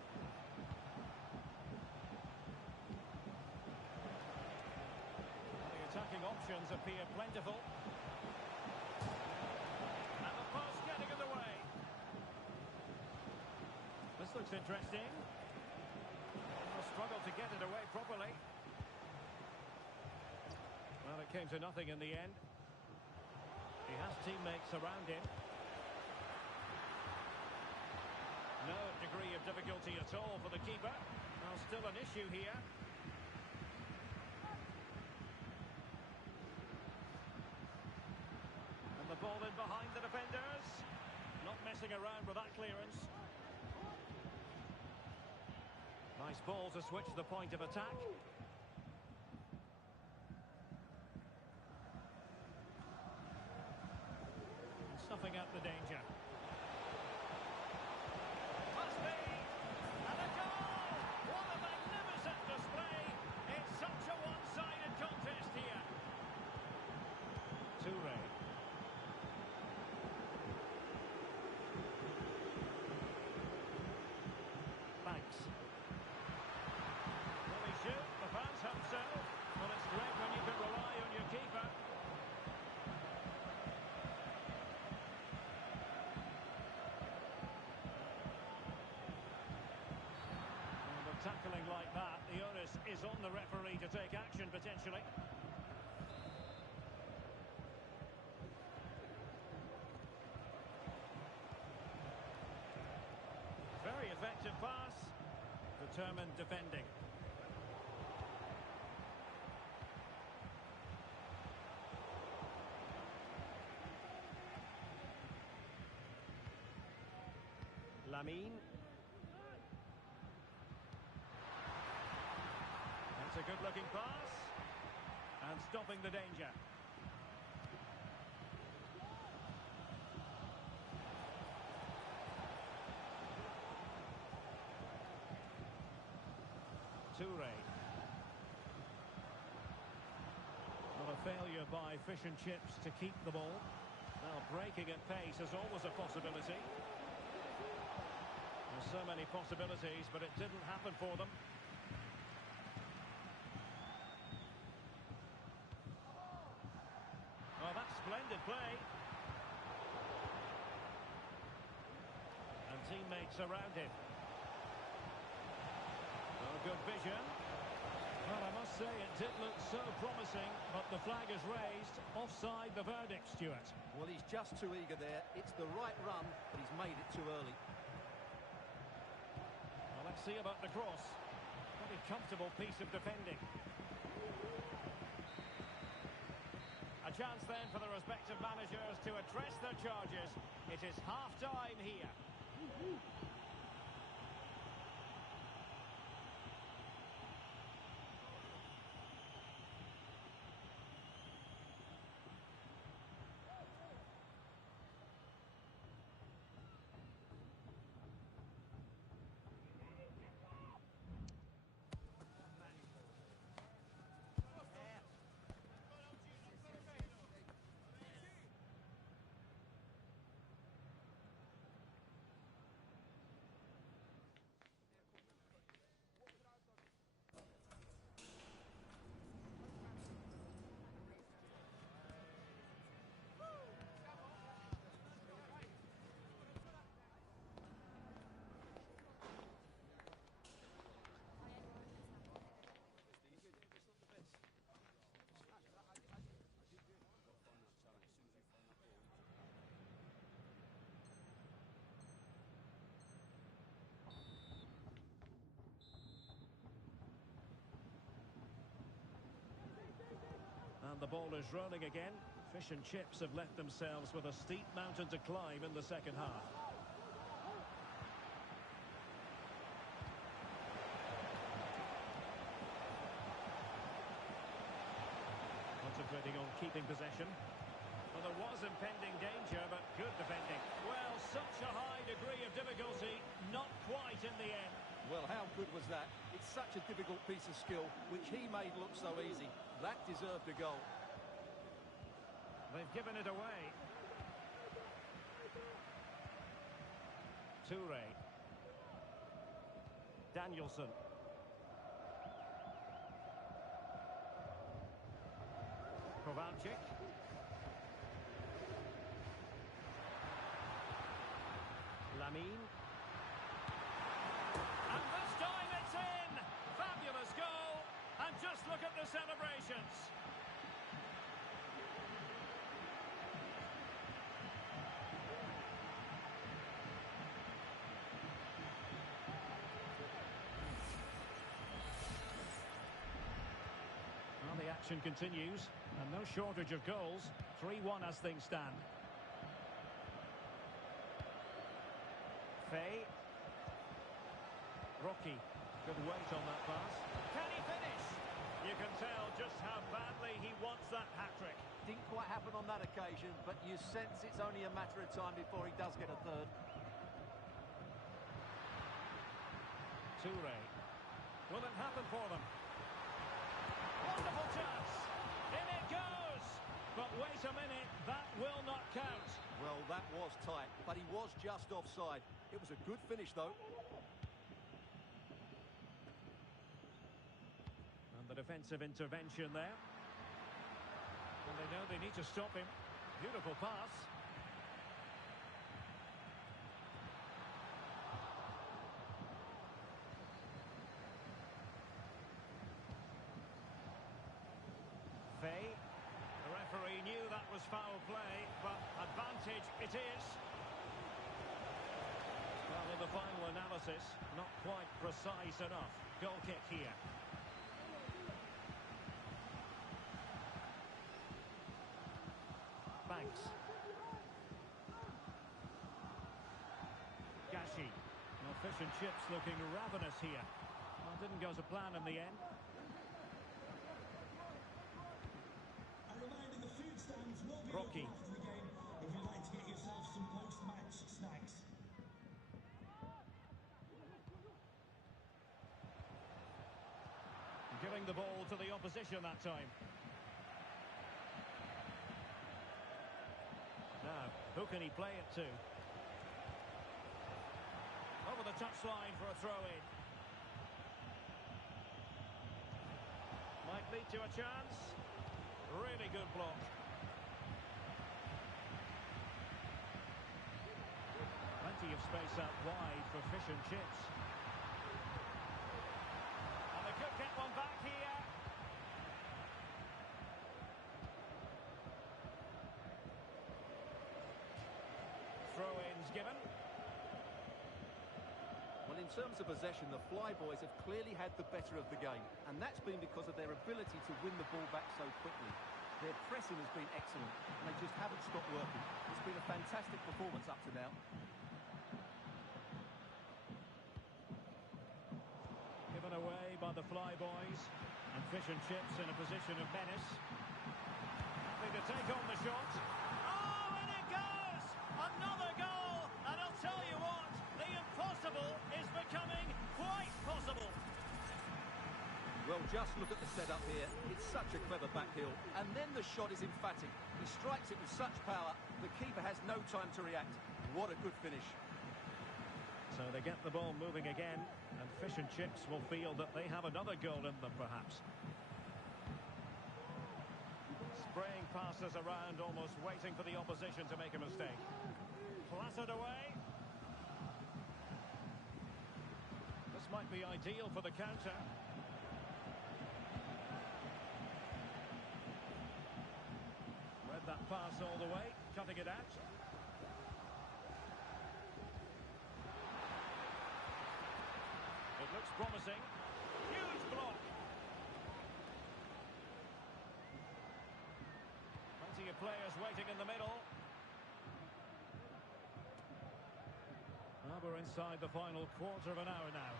Attacking options appear plentiful. And the pass getting in the way. This looks interesting. Will struggle to get it away properly. Well, it came to nothing in the end. He has teammates around him. No degree of difficulty at all for the keeper. Well, still an issue here. And the ball in behind the defenders. Not messing around with that clearance. Nice ball to switch the point of attack. Snuffing out the danger. Must be! And a goal! What a magnificent display! It's such a one-sided contest here. Toure. Banks. Will he shoot? The fans hope so. Well, it's great when you can rely on your keeper. Tackling like that, the onus is on the referee to take action potentially. Very effective pass. Determined defending. Lamine. That's a good-looking pass. And stopping the danger. Toure. Not a failure by Fish and Chips to keep the ball. Now breaking at pace is always a possibility. There's so many possibilities, but it didn't happen for them. Well, that's splendid play. And teammates around him. Well, good vision. Well, I must say it did look so promising, but the flag is raised. Offside the verdict, Stuart. Well, he's just too eager there. It's the right run, but he's made it too early. Well, let's see about the cross. Pretty comfortable piece of defending. A chance then for the respective managers to address their charges. It is half-time here. And the ball is rolling again. Fish and Chips have left themselves with a steep mountain to climb in the second half. Concentrating on keeping possession. Well, there was impending danger, but good defending. Well, such a high degree of difficulty, not quite in the end. Well, how good was that? It's such a difficult piece of skill, which he made look so easy. That deserved a goal. They've given it away. Toure. Danielson. Kovalchik. Lamine. And this time it's in! Fabulous goal! And just look at the celebrations. action continues, and no shortage of goals. 3-1 as things stand. Faye. Rocky. Good weight on that pass. Can he finish? You can tell just how badly he wants that hat-trick. Didn't quite happen on that occasion, but you sense it's only a matter of time before he does get a third. Toure. Will it happen for them? Wonderful chance. In it goes. But wait a minute, that will not count. Well, that was tight, but he was just offside. It was a good finish, though. And the defensive intervention there. And they know they need to stop him. Beautiful pass. Faye. The referee knew that was foul play, but advantage it is. Well, in the final analysis, not quite precise enough. Goal kick here. Banks. Gashi. Well, fish and chips looking ravenous here. Well, didn't go to plan in the end. A reminder, the food stands will be Rocky. open after the game if you'd like to get yourself some post-match snacks. Giving the ball to the opposition that time. Now, who can he play it to? Over the touchline for a throw-in. Might lead to a chance. Really good block. Plenty of space out wide for fish and chips. And they could get one back here. Throw-ins given. Well, in terms of possession, the Flyboys have clearly had the better of the game, and that's been because of their ability to win the ball back so quickly. Their pressing has been excellent, and they just haven't stopped working. It's been a fantastic performance up to now. Given away by the Flyboys, and fish and chips in a position of menace. Happy to take on the shot. Oh, and it goes! Another goal! And I'll tell you what, the impossible is becoming quite possible. Well, just look at the setup here. It's such a clever back heel, and then the shot is emphatic. He strikes it with such power, the keeper has no time to react. What a good finish. So they get the ball moving again, and fish and chips will feel that they have another goal in them, perhaps. Spraying passes around, almost waiting for the opposition to make a mistake. Clattered away. This might be ideal for the counter. Read that pass all the way, cutting it out. It looks promising. Huge block. Plenty of players waiting in the middle. Well, we're inside the final quarter of an hour now.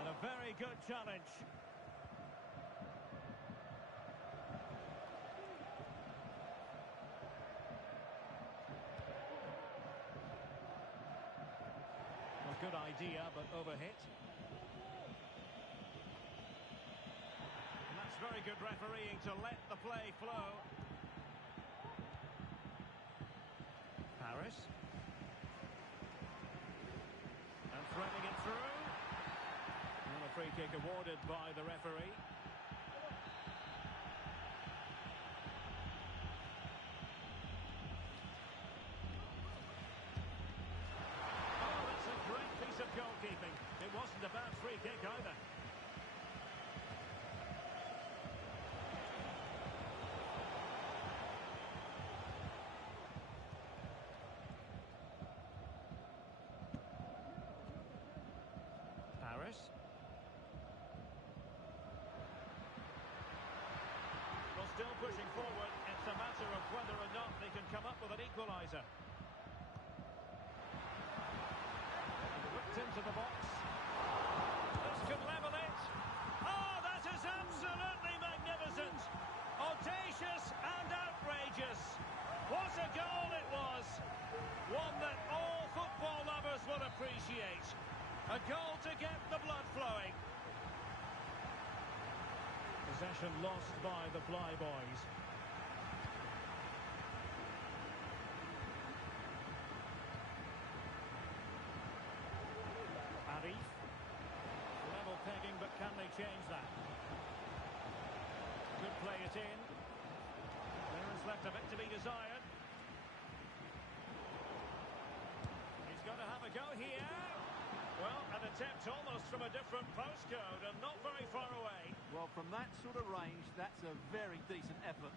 And a very good challenge. Well, good idea, but overhit. And that's very good refereeing to let the play flow. Paris. And threading it through. And a free kick awarded by the referee. Oh, that's a great piece of goalkeeping. It wasn't a bad free kick either. Paris. pushing forward. It's a matter of whether or not they can come up with an equaliser. Whipped into the box. This could level it. Oh, that is absolutely magnificent. Audacious and outrageous. What a goal it was. One that all football lovers will appreciate. A goal to get the blood flowing. Possession lost by the Flyboys. Arif. Level pegging, but can they change that? Could play it in. Clearance left a bit to be desired. He's going to have a go here. Well, an attempt almost from a different postcode and not very far away. Well, from that sort of range, that's a very decent effort.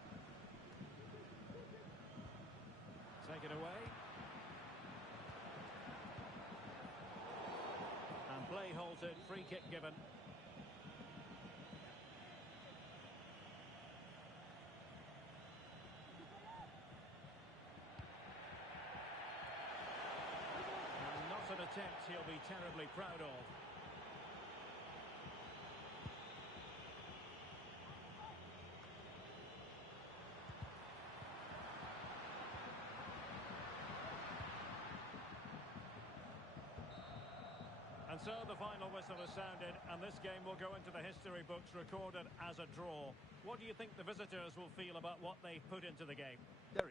Take it away. And play halted, free kick given. And not an attempt he'll be terribly proud of. And so the final whistle has sounded, and this game will go into the history books recorded as a draw. What do you think the visitors will feel about what they've put into the game? Derek.